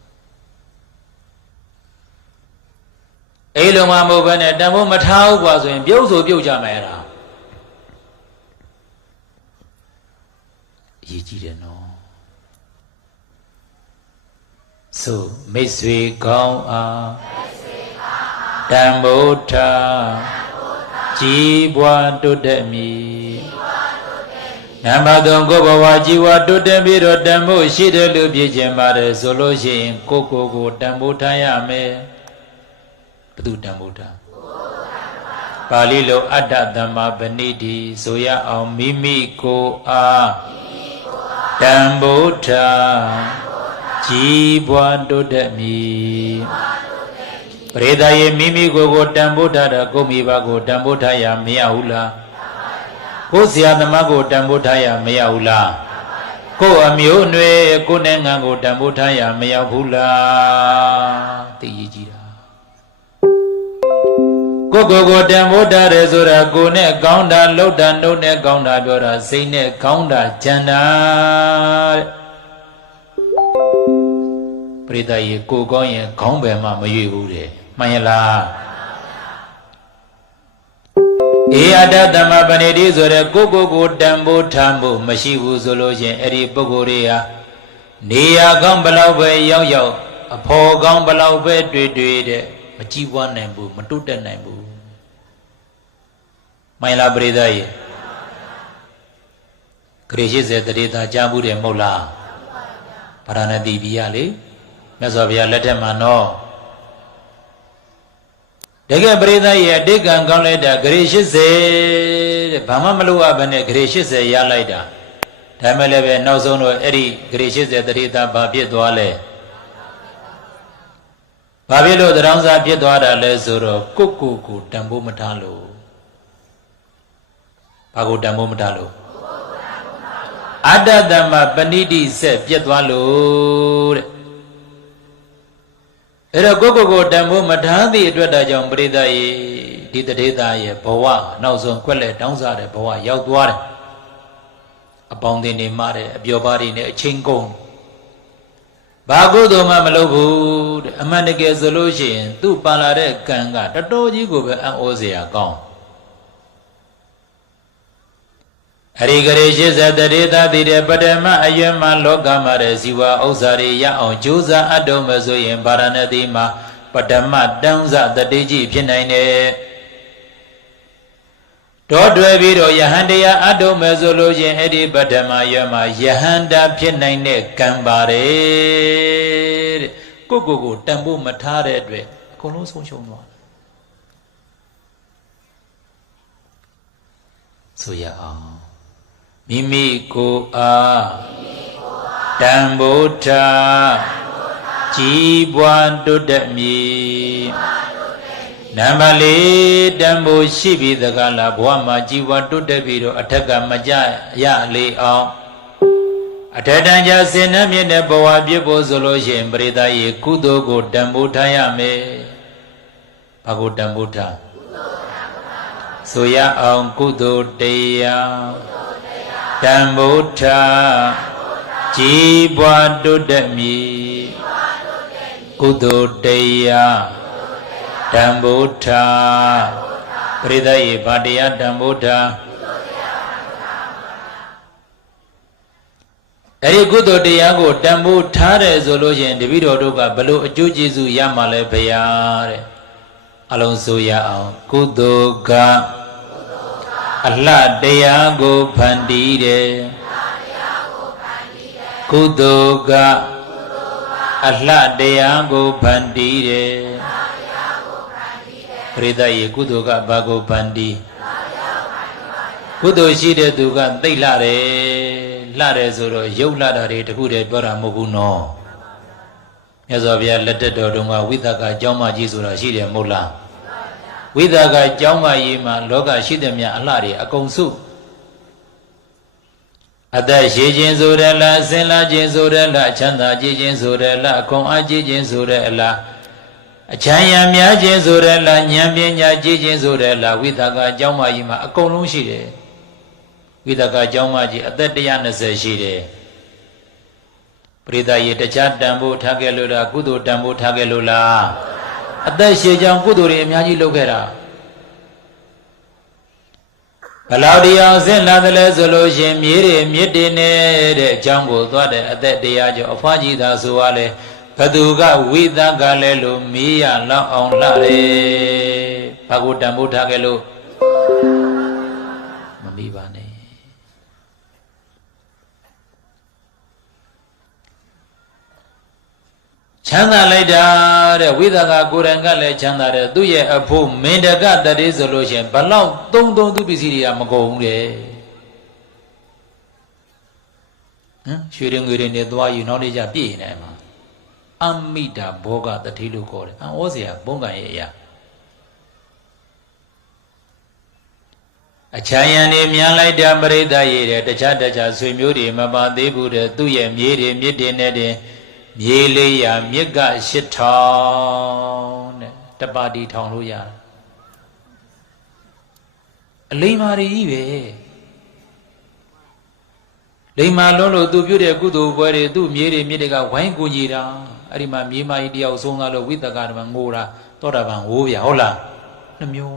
အဲ့လိုမှမဟုတ်ဘဲနဲ့တန်ဖိုးမထားဘူးကွာဆိုရင်ပြုတ်ဆိုပြုတ်ကြမယ်အဲ့ဒါအရေးကြီးတယ်နော်ဆိုမိတ်ဆွေကောင်းအားတန်ဖိုးထားကြီးပွားတိုးတက်မည်နံပါတ်3ကိုဘဝကြီးဝါတိုးတက်ပြီးတော့တန်ဖိုးရှိတဲ့လူဖြစ်ခြင်းပါတယ်ဆိုလို့ရှိရင်ကိုတန်ဖိုးထားရမယ်ဘသူတန်ဖိုးထားပါဠိလိုအတ္တသမ္မာပဏိတိဆိုရအောင်မိမိကိုအားတန်ဖိုးထားကြီးပွားတိုးတက်မည်ပရိသတ်ရဲ့မိမိကိုတန်ဖိုးထားတာကိုမိဘကိုတန်ဖိုးထားရမရဘူးလားကိုဆရာသမားကိုတန်ဖိုးထားရမရဘူးလားကိုအမျိုးအနွယ်ကိုနိုင်ငံကိုတန်ဖိုးထားရမရဘူးလားသိရကြည်တာကိုတန်ဖိုးထားတယ်ဆိုတာကိုနဲ့ကောင်းတာလှုပ်တာနှုတ်နဲ့ကောင်းတာပြောတာစိတ်နဲ့ကောင်းတာကြံတာပရိသတ်ရေကိုကောင်းရင်ခေါင်းပဲမှမရွေဘူးတဲ့မှန်ရလားအေအတ္တသမပဏိတိဆိုတဲ့ကိုတန်ဖိုးထားမှုမရှိဘူးဆိုလို့ရှင်အဲ့ဒီပုဂ္ဂိုလ်တွေဟာနေရာကောင်းဘလောက်ပဲရောက်အဖော်ကောင်းဘလောက်ပဲတွေ့တဲ့မကြည်ပွားနိုင်ဘူးမတိုးတက်နိုင်ဘူးမှန်လားပရိသတ်ရေခရစ်80တရေသာကြားမှုတယ်မဟုတ်လားဗာရာဏသီပြည်ရလေမြတ်စွာဘုရားလက်ထက်မှာနော်တကယ်ပရိသတ်ရဲ့အတိတ်ကံကောင်းလိုက်တာဂရေ80တဲ့ဘာမှမလုပ်ရဘဲနဲ့ဂရေ80ရလိုက်တာဒါမဲ့လည်းပဲနောက်ဆုံးတော့အဲ့ဒီဂရေ80တရေသာဘာဖြစ်သွားလဲဘာဖြစ်လို့တရားစာဖြစ်သွားတာလဲဆိုတော့ကိုတန်ဖိုးမထားလို့ဘာကိုတန်ဖိုးမထားလို့အတ္တသမပဏိတိဆက်ပြတ်သွားလို့တဲ့အဲ့တော့ကိုတန်ဖိုးမထားသည့်အတွက်ဒါကြောင့်ပရိသတ်ရေဒီတရေသားရဲ့ဘဝနောက်ဆုံးကွက်လက်တောင်းစားတဲ့ဘဝရောက်သွားတယ်အပေါင်းအသင်းတွေမှာတဲ့အပျော်ပါးတွေနဲ့အချင်းကုန်ဘာကုသိုလ်မှမလုပ်ဘူးတဲ့အမှန်တကယ်ဆိုလို့ရှိရင်သူ့ပါလာတဲ့ကံကတတော်ကြီးကိုပဲအံ့ဩစရာကောင်းအရိဂရေ80တရေသားတည်တဲ့ပထမအယွန်းမှာလောကမှာတဲ့ဇီဝဥစ္စာတွေရအောင်ကြိုးစားအပ်တော်မဆိုရင်ဗာရာဏသီမှာပထမတန်းစတတိကြီးဖြစ်နိုင်တယ်တော်တွယ်ပြီးတော့ယဟန်တရားအပ်တော်မဆိုလို့ရင်အဲ့ဒီပထမအယွန်းမှာယဟန္တာဖြစ်နိုင်တဲ့ကံပါတယ်တဲ့ကိုတန်ဖို့မထားတဲ့အတွက်အကုန်လုံးဆုံးရှုံးသွားဆိုရအောင်မိမိကိုအားတန်ဖိုးထားကြီးပွားတိုးတက်မည်နံပါတ်4တန်ဖိုးရှိပြီးသကလားဘဝမှာကြီးပွားတိုးတက်ပြီးတော့အထက်ကမကြရလေအောင်အထက်တန်းကြစင်နှမြင့်တဲ့ဘဝပြည့်ဖို့ဆိုလို့ရှိရင်ပရိသတ်ရေကုသိုလ်ကိုတန်ဖိုးထားရမယ်ဘာကိုတန်ဖိုးထားဆိုရအောင်ကုသိုလ်တရားတန်ဖိုးထားကြီးပွားတိုးတက်မည်ကုသိုလ်တရားတန်ဖိုးထားပရိသတ်ရေဗာတရားတန်ဖိုးထားအဲ့ဒီကုသိုလ်တရားကိုတန်ဖိုးထားတယ်ဆိုလို့ရှိရင်တပည့်တော်တို့ကဘလို့အကျိုးကျေးဇူးရမှာလဲဗျာတဲ့အလုံးဆိုရအောင်ကုသိုလ်ကအလှတရားကိုဖန်တီးတယ်ကုသိုလ်ကအလှတရားကိုဖန်တီးတယ်ပရိသတ်ရေကုသိုလ်ကဘာကိုဖန်တီးကုသိုလ်ရှိတဲ့သူကသိလှတယ်ဆိုတော့ရုပ်လှတာတွေတခုတည်းပြောတာမဟုတ်ဘူးနော် မြတ်စွာဘုရားလက်ထက်တော်တုန်းကဝိသကအကြောင်းမကြီးဆိုတာရှိတယ်မဟုတ်လားဝိသကအကြောင်းမကြီးမှာလောကရှိသည်များအလှတွေအကုန်စုအသက်ရှိခြင်းဆိုရလားအစင်လာခြင်းဆိုရလားချမ်းသာကြည်ခြင်းဆိုရလားအခွန်အားကြည်ခြင်းဆိုရလားအချမ်းရံများခြင်းဆိုရလားဉာဏ်ပညာကြည်ခြင်းဆိုရလားဝိသကအကြောင်းမကြီးမှာအကုန်လုံးရှိတယ်ဝိသကအကြောင်းမကြီးအသက်120ရှိတယ်ပရိသတ်ရေတခြားတန်ဖို့ထားခဲ့လို့လားကုသိုလ်တန်ဖို့ထားခဲ့လို့လားအသက်ရှည်ကြောင်ကုသိုလ်တွေအများကြီးလုပ်ခဲ့တာဘလောက်တရားအစဉ်လာတယ်လဲဆိုလို့ရှင်မြေတွေမြစ်တွေနဲ့တဲ့အကြောင်းကိုသွားတဲ့အသက်တရားကျော်အဖွားကြီးသာဆိုရလဲဘသူကဝိသကလဲလို့မေးရလောက်အောင်လှတယ်ဘာကိုတန်ဖို့ထားခဲ့လို့မမေးပါနဲ့ချမ်းသာလိုက်တာတဲ့ဝိသကကိုယ်တိုင်ကလည်းချမ်းသာတယ်သူ့ရဲ့အဖို့မင်းတကတတိဆိုလို့ရှင်ဘလောက်သုံးသူပစ္စည်းတွေကမကုန်ဘူးတဲ့ရွှေရငွေတွေနဲ့သွားယူနောက်နေ့ကျပြည့်နေမှာအမိတာဘောဂတတိလို့ခေါ်တယ်ဩစရာဘုံကံရဲ့အရာအချမ်းရံနေမြန်လိုက်တာပရိသတ်ရည်တဲ့တခြားဆွေမျိုးတွေမပါသေးဘူးတဲ့သူ့ရဲ့မြေတွေမြစ်တွေနဲ့တင်မြေလေးရာမြစ်က8000တဲ့တပါတီထောင်လို့ရတယ်အလိမ္မာတွေကြီးပဲလိမ္မာလုံးလို့သူပြုတဲ့ကုသိုလ်ပွဲတွေသူ့မြေတွေမြစ်တွေကဝိုင်းကူညီတာအဲ့ဒီမှာမြေမကြီးတယောက်ဆုံးသွားလို့ဝိသကဓမ္မငိုတာသောတာပန်ဝိုးပြဟုတ်လားနှမျိုး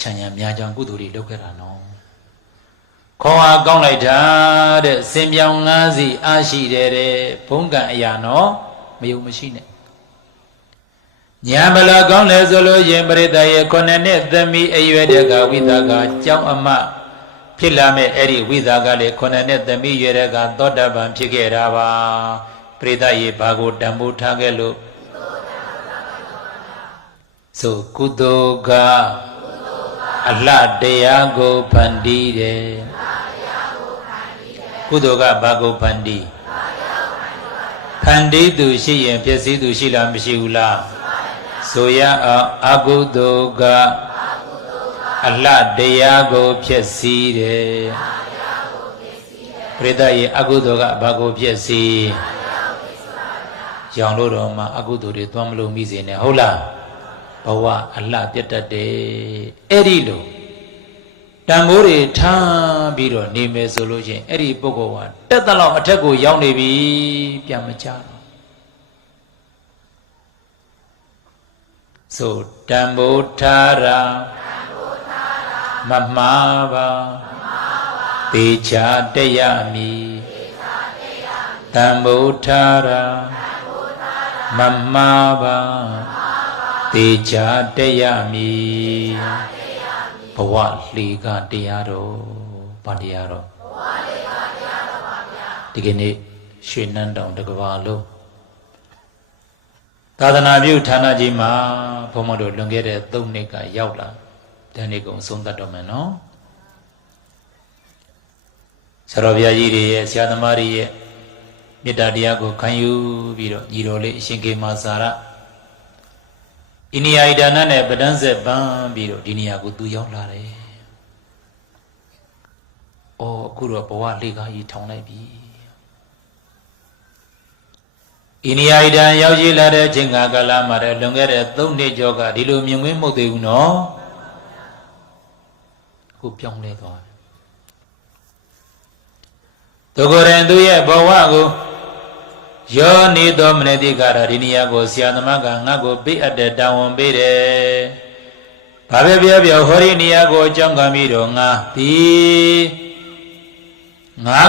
ချမ်းရံများကြောင်ကုသိုလ်တွေလုပ်ခဲ့တာနော်ခေါ်အားကောင်းလိုက်တာတဲ့စင်ပြောင်၅စီအားရှိတယ်တဲ့ဘုံကံအရာနော်မယုံမရှိနဲ့ညာဘလကောင်းလဲဆိုလို့ရင်ပရိသတ်ရဲ့9နှစ်သမီးအရွယ်တကဝိသကကြောင်းအမဖြစ်လာမဲ့အဲ့ဒီဝိသကလေ9နှစ်သမီးရွယ်တကသောတာပန်ဖြစ်ခဲ့တာပါပရိသတ်ရဲ့ဘာကိုတန်ဖိုးထားခဲ့လို့ဆိုကုသိုလ်ကအလှတရားကိုဖန်တီးတယ်ကုသိုလ်ကဘာကိုဖန်တီးဖန်တီးသူရှိရင်ဖြစ်စည်းသူရှိလားမရှိဘူးလားဆိုရအောင်အကုသိုလ်ကအလှတရားကိုဖြစ်စည်းတယ်ပရိသတ်ရဲ့အကုသိုလ်ကဘာကိုဖြစ်စည်းရောင်လို့တော့မှအကုသိုလ်တွေသွားမလို့မိစေနဲ့ဟုတ်လားဘဝအလှပြတ်တတ်တယ်အဲ့ဒီလိုတန်ဖိုးတွေထားပြီးတော့နေမယ်ဆိုလို့ချင်းအဲ့ဒီပုဂ္ဂိုလ်ဟာတက်တလောက်အထက်ကိုရောက်နေပြီပြန်မချတော့ဆိုတန်ဖိုးထားတာမမှားပါသေချာတက်ရမည်တန်ဖိုးထားတာမမှားပါသေချာတက်ရမည်ဘဝလေကတရားတော်ဗာတရားတော်ဘဝလေကတရားတော်ပါဗျာဒီကနေ့ရွှေနန်းတောင်တကဘာလုံးသာသနာပြုဌာနကြီးမှာဘုန်းမတို့လွန်ခဲ့တဲ့3နှစ်ကရောက်လာတန်းနေကုန်ဆုံးသတ်တော်မယ်နော်ဆရာတော်ဘုရားကြီးတွေရဲ့ဆရာသမားတွေရဲ့မေတ္တာတရားကိုခံယူပြီးတော့ညီတော်လေးအရှင်ကေမာစာရအိနိယဣဒနာနဲ့ပဒန်းဆက်ပန်းပြီးတော့ဒီနေရာကိုသူရောက်လာတယ်။အော်အခုတော့ဘဝလေကားကြီးထောင်လိုက်ပြီ။အိနိယဣဒန်ရောက်ရှိလာတဲ့အချိန်ကာလမှာလွန်ခဲ့တဲ့3နှစ်ကျော်ကဒီလိုမြင်ကွင်းမဟုတ်သေးဘူးနော်။အခုပြောင်းလဲသွားတယ်။သူကိုယ်တိုင်သူ့ရဲ့ဘဝကိုယောနေသောမနတိကာရဒီနေရာကိုဆရာသမားကငါ့ကိုပေးအပ်တဲ့တာဝန်ပေးတယ်။ဘာပဲပြောပြောဟောဒီနေရာကိုအကြောင်းခံပြီးတော့ငါ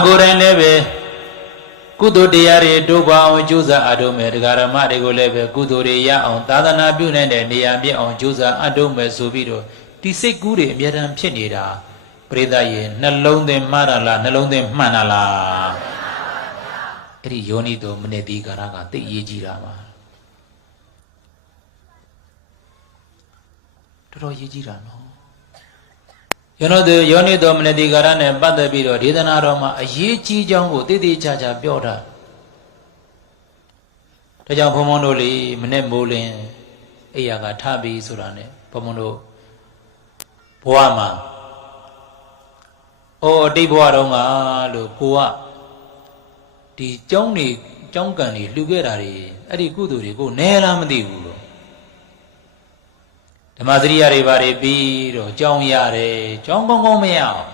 ကိုယ်တိုင်လည်းပဲကုသိုလ်တရားတွေတိုးပွားအောင်ကြိုးစားအထောက်မယ်တရားဓမ္မတွေကိုလည်းပဲကုသိုလ်တွေရအောင်သာသနာပြုနေတဲ့နေရာပြည့်အောင်ကြိုးစားအထောက်မယ်ဆိုပြီးတော့ဒီစိတ်ကူးတွေအမြဲတမ်းဖြစ်နေတာပရိသတ်ရဲ့နှလုံးသွင်းမှားတာလားနှလုံးသွင်းမှန်တာလားအဲ့ဒီယောနိသောမနတိကာရကသိအရေးကြီးတာပါတော်တော်ရေးကြီးတာနော် ယောနိတော်မနတိကာရနဲ့ပတ်သက်ပြီးတော့ဒေသနာတော်မှာအရေးကြီးကြောင်းကိုတည်တည်ချာချာပြောတာဒါကြောင့်ဘုံဘုံတို့လေမနဲ့မိုးလင်းအိယာကထပြီးဆိုတာနဲ့ဘုံဘုံတို့ဘဝမှာအတိတ်ဘဝတုန်းကလို့ကိုကဒီကျောင်းကံတွေလှူခဲ့တာတွေအဲ့ဒီကုသိုလ်တွေကိုနဲလားမသိဘူးလို့ဓမ္မစရိယတွေဘာတွေပြီးတော့ကျောင်းရတယ်ကျောင်းကောင်းကောင်းမရအောင်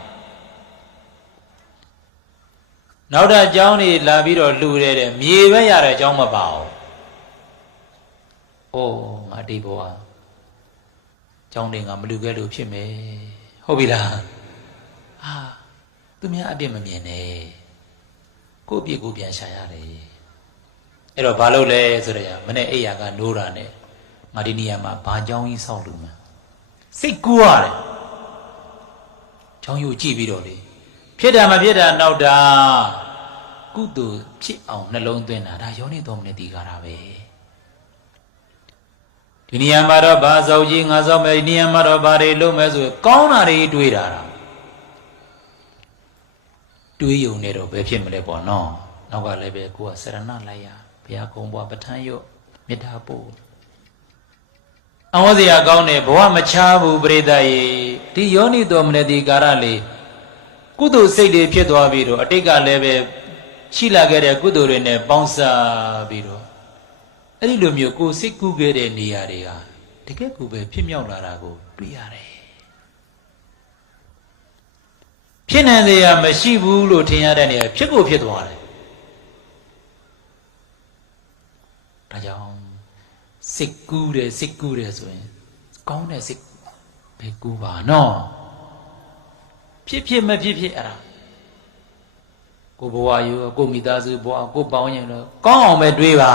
နောက်တာကျောင်းတွေလာပြီးတော့လှူတဲ့မြေပဲရတဲ့ကျောင်းမပါဘူးအိုးငါဒီဘဝကျောင်းတွေကမလှူခဲ့လို့ဖြစ်မယ်ဟုတ်ပြီလားသူများအပြစ်မမြင်နဲ့ကိုယ့်အပြစ်ကိုပြန်ရှာရတယ်အဲ့တော့ဘာလို့လဲဆိုတော့မနဲ့အိယာကနိုးတာနဲ့ငါဒီနေရာမှာဘာကြောင်းကြီးဆောက်လို့မှစိတ်ကူးရတယ်ကြောင်းယူကြည့်ပြီးတော့လေဖြစ်တာမဖြစ်တာနောက်တာကုသိုလ်ဖြစ်အောင်နှလုံးသွင်းတာဒါယောနိတော်မနတိကာရပဲဒီနေရာမှာတော့ဘာစောက်ကြီးငါစောက်မယ်ဒီနေရာမှာတော့ဘာတွေလုပ်မယ်ဆိုကောင်းတာတွေတွေးတာတွေးယုံနေတော့ဘယ်ဖြစ်မလဲပေါ့နော်နောက်ကလည်းပဲကိုကစရဏလိုက်ရဘုရားကုံဘွားပဋ္ဌာန်းရွတ်မေတ္တာပို့အဝဇ္ဇရာကောင်းတယ်ဘဝမချဘူးပရိသတ်ရေဒီယောနိတော်မနတိကာရလေးကုသိုလ်စိတ်တွေဖြစ်သွားပြီးတော့အတိတ်ကလည်းပဲရှိလာခဲ့တဲ့ကုသိုလ်တွေနဲ့ပေါင်းစပ်ပြီးတော့အဲ့ဒီလိုမျိုးကိုစိတ်ကူးခဲ့တဲ့နေရာတွေကတကယ်ကိုပဲဖြစ်မြောက်လာတာကိုတွေ့ရတယ်ဖြစ်နိုင်စရာမရှိဘူးလို့ထင်ရတဲ့နေရာဖြစ်ကိုဖြစ်သွားတယ်ဒါကြောင့်စိတ်ကူးတယ်ဆိုရင်ကောင်းတဲ့စိတ်ပဲကူးပါနော်ဖြစ်မဖြစ်အဲ့ဒါကိုဘဝယူကိုမိသားစုဘဝကိုပေါင်းရင်တော့ကောင်းအောင်ပဲတွေးပါ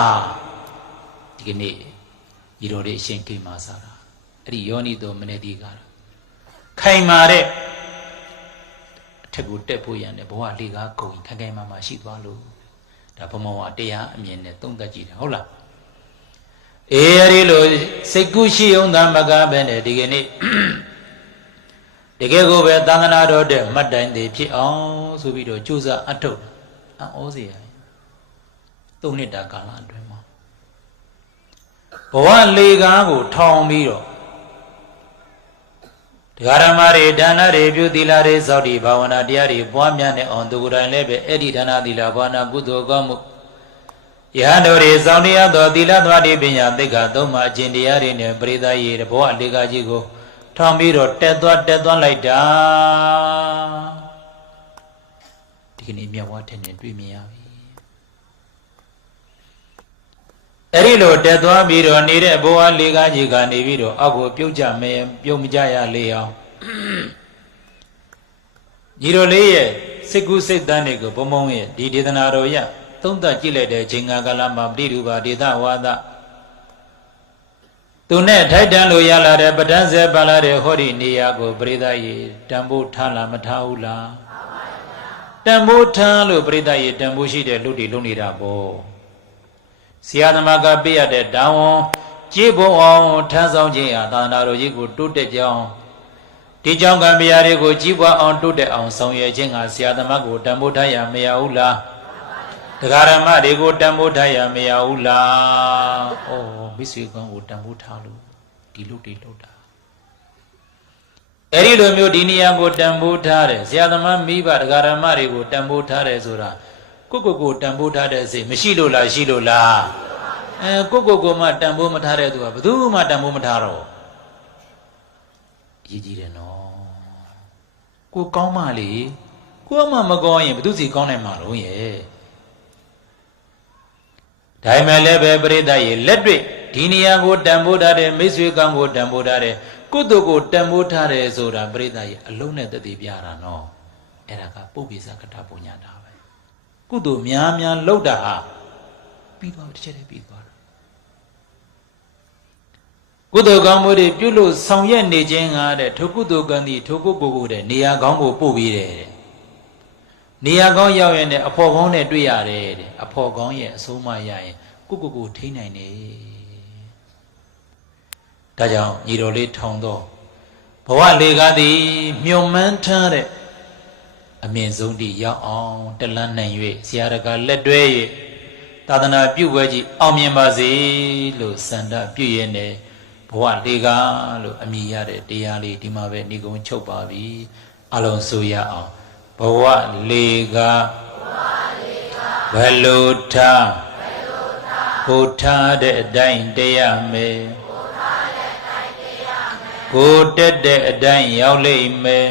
ဒီကနေ့ညီတော်တွေအရှင်ကိမာစာတာအဲ့ဒီယောနိတော်မနတိကာရခိုင်မာတဲ့အထက်ကိုတက်ဖို့ရန်တဲ့ဘဝလေးကားကုန်ခိုင်ခိုင်မာမာရှိသွားလို့ဒါဘုံဘဝတရားအမြင်နဲ့သုံးသပ်ကြည့်တာဟုတ်လားအဲ့ဒီလိုစိတ်ကူးရှိအောင်သာမကပဲနဲ့ဒီကနေ့တကယ်ကိုပဲသံဃာတော်တဲ့မှတ်တိုင်တွေဖြစ်အောင်ဆိုပြီးတော့ကြိုးစားအထုတ်ဩစေရ3နှစ်တာကာလအတွင်းမှာဘဝလေးကားကိုထောင်ပြီးတော့တရားဓမ္မတွေဒါနတွေပြုသီလတွေစောင့်တည်ဘာဝနာတရားတွေပွားများနေအောင်သူကိုယ်တိုင်လည်းပဲအဲ့ဒီဒါနသီလဘာဝနာကုသိုလ်ကောင်းမှုယဟန်တို့တွေစောင့်တရားတော်သီလသွားတိပညာသိက္ခာသုံးပါအကျင့်တရားတွေနဲ့ပရိသတ်ရေဘဝလေးကားကြီးကိုထောင်ပြီးတော့တက်သွားလိုက်တာဒီကနေ့မြတ်ဝါထင်နေတွေ့မြင်ရပြီအဲ့ဒီလိုတက်သွားပြီးတော့နေတဲ့ဘဝလေးကားကြီးကနေပြီးတော့အောက်ကိုပြုတ်ကြမယ်ပြုတ်မကြရလေအောင်ညီတော်လေးရဲ့စိတ်ကူးစိတ်တန်းတွေကိုဘုံဘုံရဲ့ဒီဒေသနာတော်ရသုံးသပ်ကြည့်လိုက်တဲ့ချိန်ကာလမှာပဋိဓုပါဒေသဝါဒသူနဲ့ထိုက်တန်လို့ရလာတဲ့ပဋ္ဌာန်းစေပါလာတဲ့ဟောဒီနေရာကိုပရိသတ်ရေတန်ဖိုးထားလားမထားဘူးလားတန်ဖိုးထားလို့ပရိသတ်ရေတန်ဖိုးရှိတဲ့လူတွေလုံနေတာပေါ့ဆရာသမားကပေးရတဲ့တောင်းဝန်ကြေးဖို့အောင်ထမ်းဆောင်ခြင်းဟာသာသနာတော်ကြီးကိုတိုးတက်ကြောင်းဒီကြောင့်ကံပြားတွေကိုကြီးပွားအောင်တိုးတက်အောင်ဆောင်ရွက်ခြင်းကဆရာသမားကိုတန်ဖိုးထားရမရဘူးလားတရားဓမ္မတွေကိုတန်ဖိုးထားရမရဘူးလားဩမိတ်ဆွေကောင်းကိုတန်ဖိုးထားလို့ဒီလူတွေလုပ်တာအဲ့ဒီလိုမျိုးဒီနေရာကိုတန်ဖိုးထားတယ်ဆရာသမားမိဘတရားဓမ္မတွေကိုတန်ဖိုးထားတယ်ဆိုတာကိုတန်ဖိုးထားတဲ့စိတ်မရှိလို့လားရှိလို့လားကိုမှတန်ဖိုးမထားတဲ့သူကဘယ်သူမှတန်ဖိုးမထားတော့ရည်ကြီးတယ်နော်ကိုကောင်းမှလေကိုမှမကောင်းရင်ဘယ်သူစီကောင်းနိုင်မှာတော့ရဲ့ဒါမှလည်းပဲပရိသတ်ရေလက်တွေ့ဒီနေရာကိုတန်ဖိုးထားတဲ့မိတ်ဆွေကောင်းကိုတန်ဖိုးထားတဲ့ကုသိုလ်ကိုတန်ဖိုးထားတယ်ဆိုတာပရိသတ်ရေအလုံးနဲ့တည်ပြတာနော်အဲ့ဒါကပုပ္ပိသကထပုညတာပဲကုသိုလ်များလောက်တာဟာပြီးသွားတစ်ချက်တည်းပြီးသွားတာကုသိုလ်ကောင်းမှုတွေပြုလို့ဆောင်ရွက်နေခြင်းကတဲ့ထိုကုသိုလ်ကံသည်ထိုကိုတဲ့နေရာကောင်းကိုပို့ပြီးတယ်နေရာကောင်းရောက်ရင်အဖို့ကောင်းနဲ့တွေ့ရတယ်တဲ့အဖို့ကောင်းရဲ့အဆုံးမရရင်ကိုထိန်းနိုင်တယ်ဒါကြောင့်ညီတော်လေးထောင်တော့ဘ ဝလေကားသည်မြုံမှန်းထားတဲ့အမြင့်ဆုံးတည်းရောက်အောင်တလန်းနိုင်၍ဆရာတကာလက်တွဲ၍သာသနာပြုပွဲကြီးအောင်မြင်ပါစေလို့စန္ဒပြုရင်းနဲ့ဘဝလေကားလို့အမည်ရတဲ့တရားလေးဒီမှာပဲဏိဂုံးချုပ်ပါပြီအလုံးဆိုရအောင်ဘဝလေကားဘယ်လိုထားကိုထားတဲ့အတိုင်းတရားမယ်ကိုတက်တဲ့အတိုင်းရောက်လိမ့်မယ်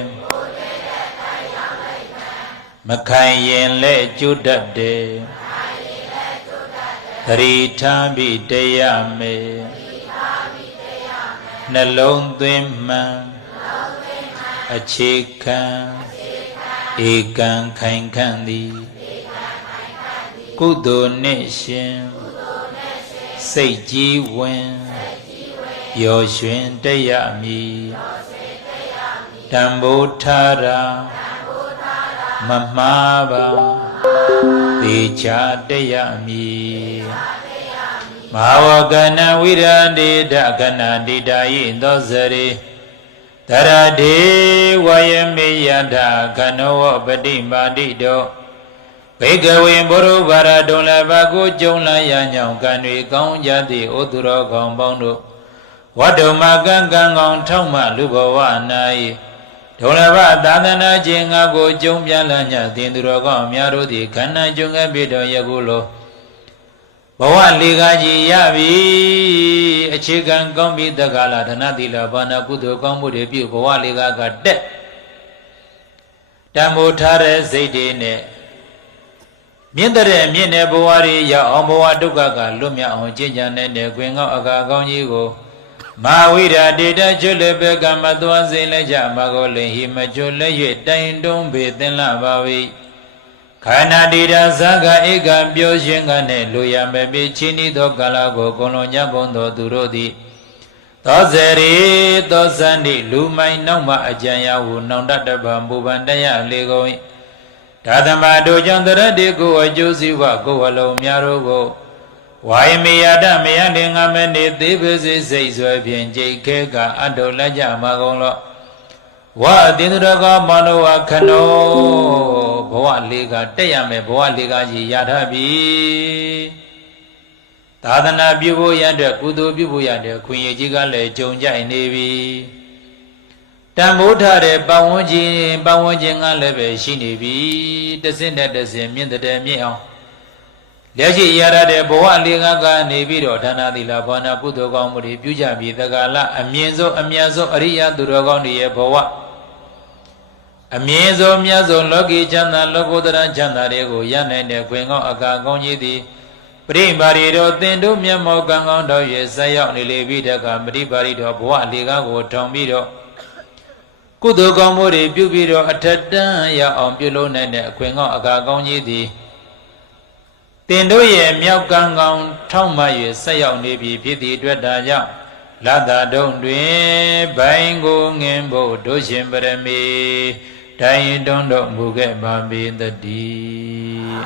မခိုင်ရင်လည်းကျွတ်တတ်တယ်သတိထားပြီးတရားမယ်နှလုံးသွင်းမှန်အခြေခံဧကံခိုင်ခံ့သည်ကုသိုလ်နှင့်ရှင်စိတ်ကြီးဝင်ပျော်ရွှင်တရမည်တံပိုးထားရာမမှားပါသေချာတရမည်မဟာဝကနဝိရတိဒကနာတိတာယိသောစရိတရတိဝယမေယတခနောဝပတိမာတိတောဘေကဝေဘုရုဘာရတုံလဘကိုကျုံလရညောင်ကံတွေကောင်းကြသည်ဩသူတော်ကောင်းပေါင်းတို့ဝတ္တမကံကံကောင်းထောက်မှလူဘဝ၌ဒုလဘသာသနာခြင်းငါကိုကျုံပြလညတင်သူတော်ကောင်းများတို့သည်ခန္ဓာကျုံငယ်ပြတော်ယခုလိုဘဝလေကားကြီးရပြီအခြေခံကောင်းပြီးတက္ကလာဓနတိလဘာနာကုသိုလ်ကောင်းမှုတွေပြုဘဝလေကားကတက်တံမိုးထားတဲ့စိတ်တွေနဲ့မြင့်တဲ့မြင့်တဲ့ဘဝတွေရောက်အောင်ဘဝဒုက္ခကလွတ်မြောက်အောင်ကျင့်ကြံတဲ့ခွင်ကောင်းအကာကောင်းကြီးကိုမဝိရာတေတကျွလက်ဘကမသွားစေလက်ကြမကိုလင်ဟိမကျွလက်၍တိုင်တုံးပေသင်လာပါ၏ခန္ဓာတေတဇာကဧကပြောရှင်ကနဲ့လူရမပိချင်းဤသောကာလကိုကုံလုံးညကုန်သောသူတို့သည်သောဇရီသောဇန္တိလူမိုင်နောက်မှအကြံရဟုနောင်တတပံဘူပန်တရလေကုန်၏ဒါသမတို့ကြောင့်တရတိကိုအကျိုးစီးပွားကိုယ်ဝလုံးများတို့ကိုဝါယမေယတမယတင်ငါမနေသေးပါစေစိတ်ဆွဲဖြင့်ကြိတ်ခဲကအတုလက်ကြမှာကုန်လောဝါအတင်းတော်ကမနောဝခနောဘဝလေးကတက်ရမယ်ဘဝလေးကကြီးရထားပြီသာသနာပြုဖို့ရတဲ့ကုသိုလ်ပြုဖို့ရတဲ့ခွင့်ရကြီးကလည်းကြုံကြိုက်နေပြီတံမိုးထားတဲ့ပတ်ဝန်းကျင်ကလည်းပဲရှိနေပြီတစင်းနဲ့တစင်းမြင့်တဲ့မြင့်အောင်လက်ရှိရတဲ့ဘဝလေးကနေပြီးတော့ဒါနသီလဘာနာကုသိုလ်ကောင်းမှုတွေပြုကြပြီးတက္ကလာအမြင့်ဆုံးအမြတ်ဆုံးအရိယသူတော်ကောင်းတွေရဲ့ဘဝအမြင့်ဆုံးမြတ်ဆုံးလောကီချမ်းသာလောကုတ္တရချမ်းသာတွေကိုရနိုင်တဲ့ခွင်ကောင်းအကာကောင်းကြီးသည်ပရိပါရီတော်သင်တို့မျက်မှောက်ကံကောင်းတော်ရဲ့ဆက်ရောက်နေလေပြီးတက္ကပရိပါရီတော်ဘဝလေးကိုထောင်ပြီးတော့ကုသိုလ်ကောင်းမှုတွေပြုပြီးတော့အထက်တန်းရအောင်ပြုလုပ်နိုင်တဲ့အခွင့်ကောင်းအကာကောင်းကြီးသည်တင်တို့ရဲ့မြောက်ကံကောင်းထောက်မှ၍ဆက်ရောက်နေပြီဖြစ်သည့်အတွက်ဒါကြောင့်လတ္တတုံတွင်ဘိုင်းကိုငင်ဖို့တို့ရှင်ပရမေတိုင်းတွန်းတော်မူခဲ့ပါပေတည်း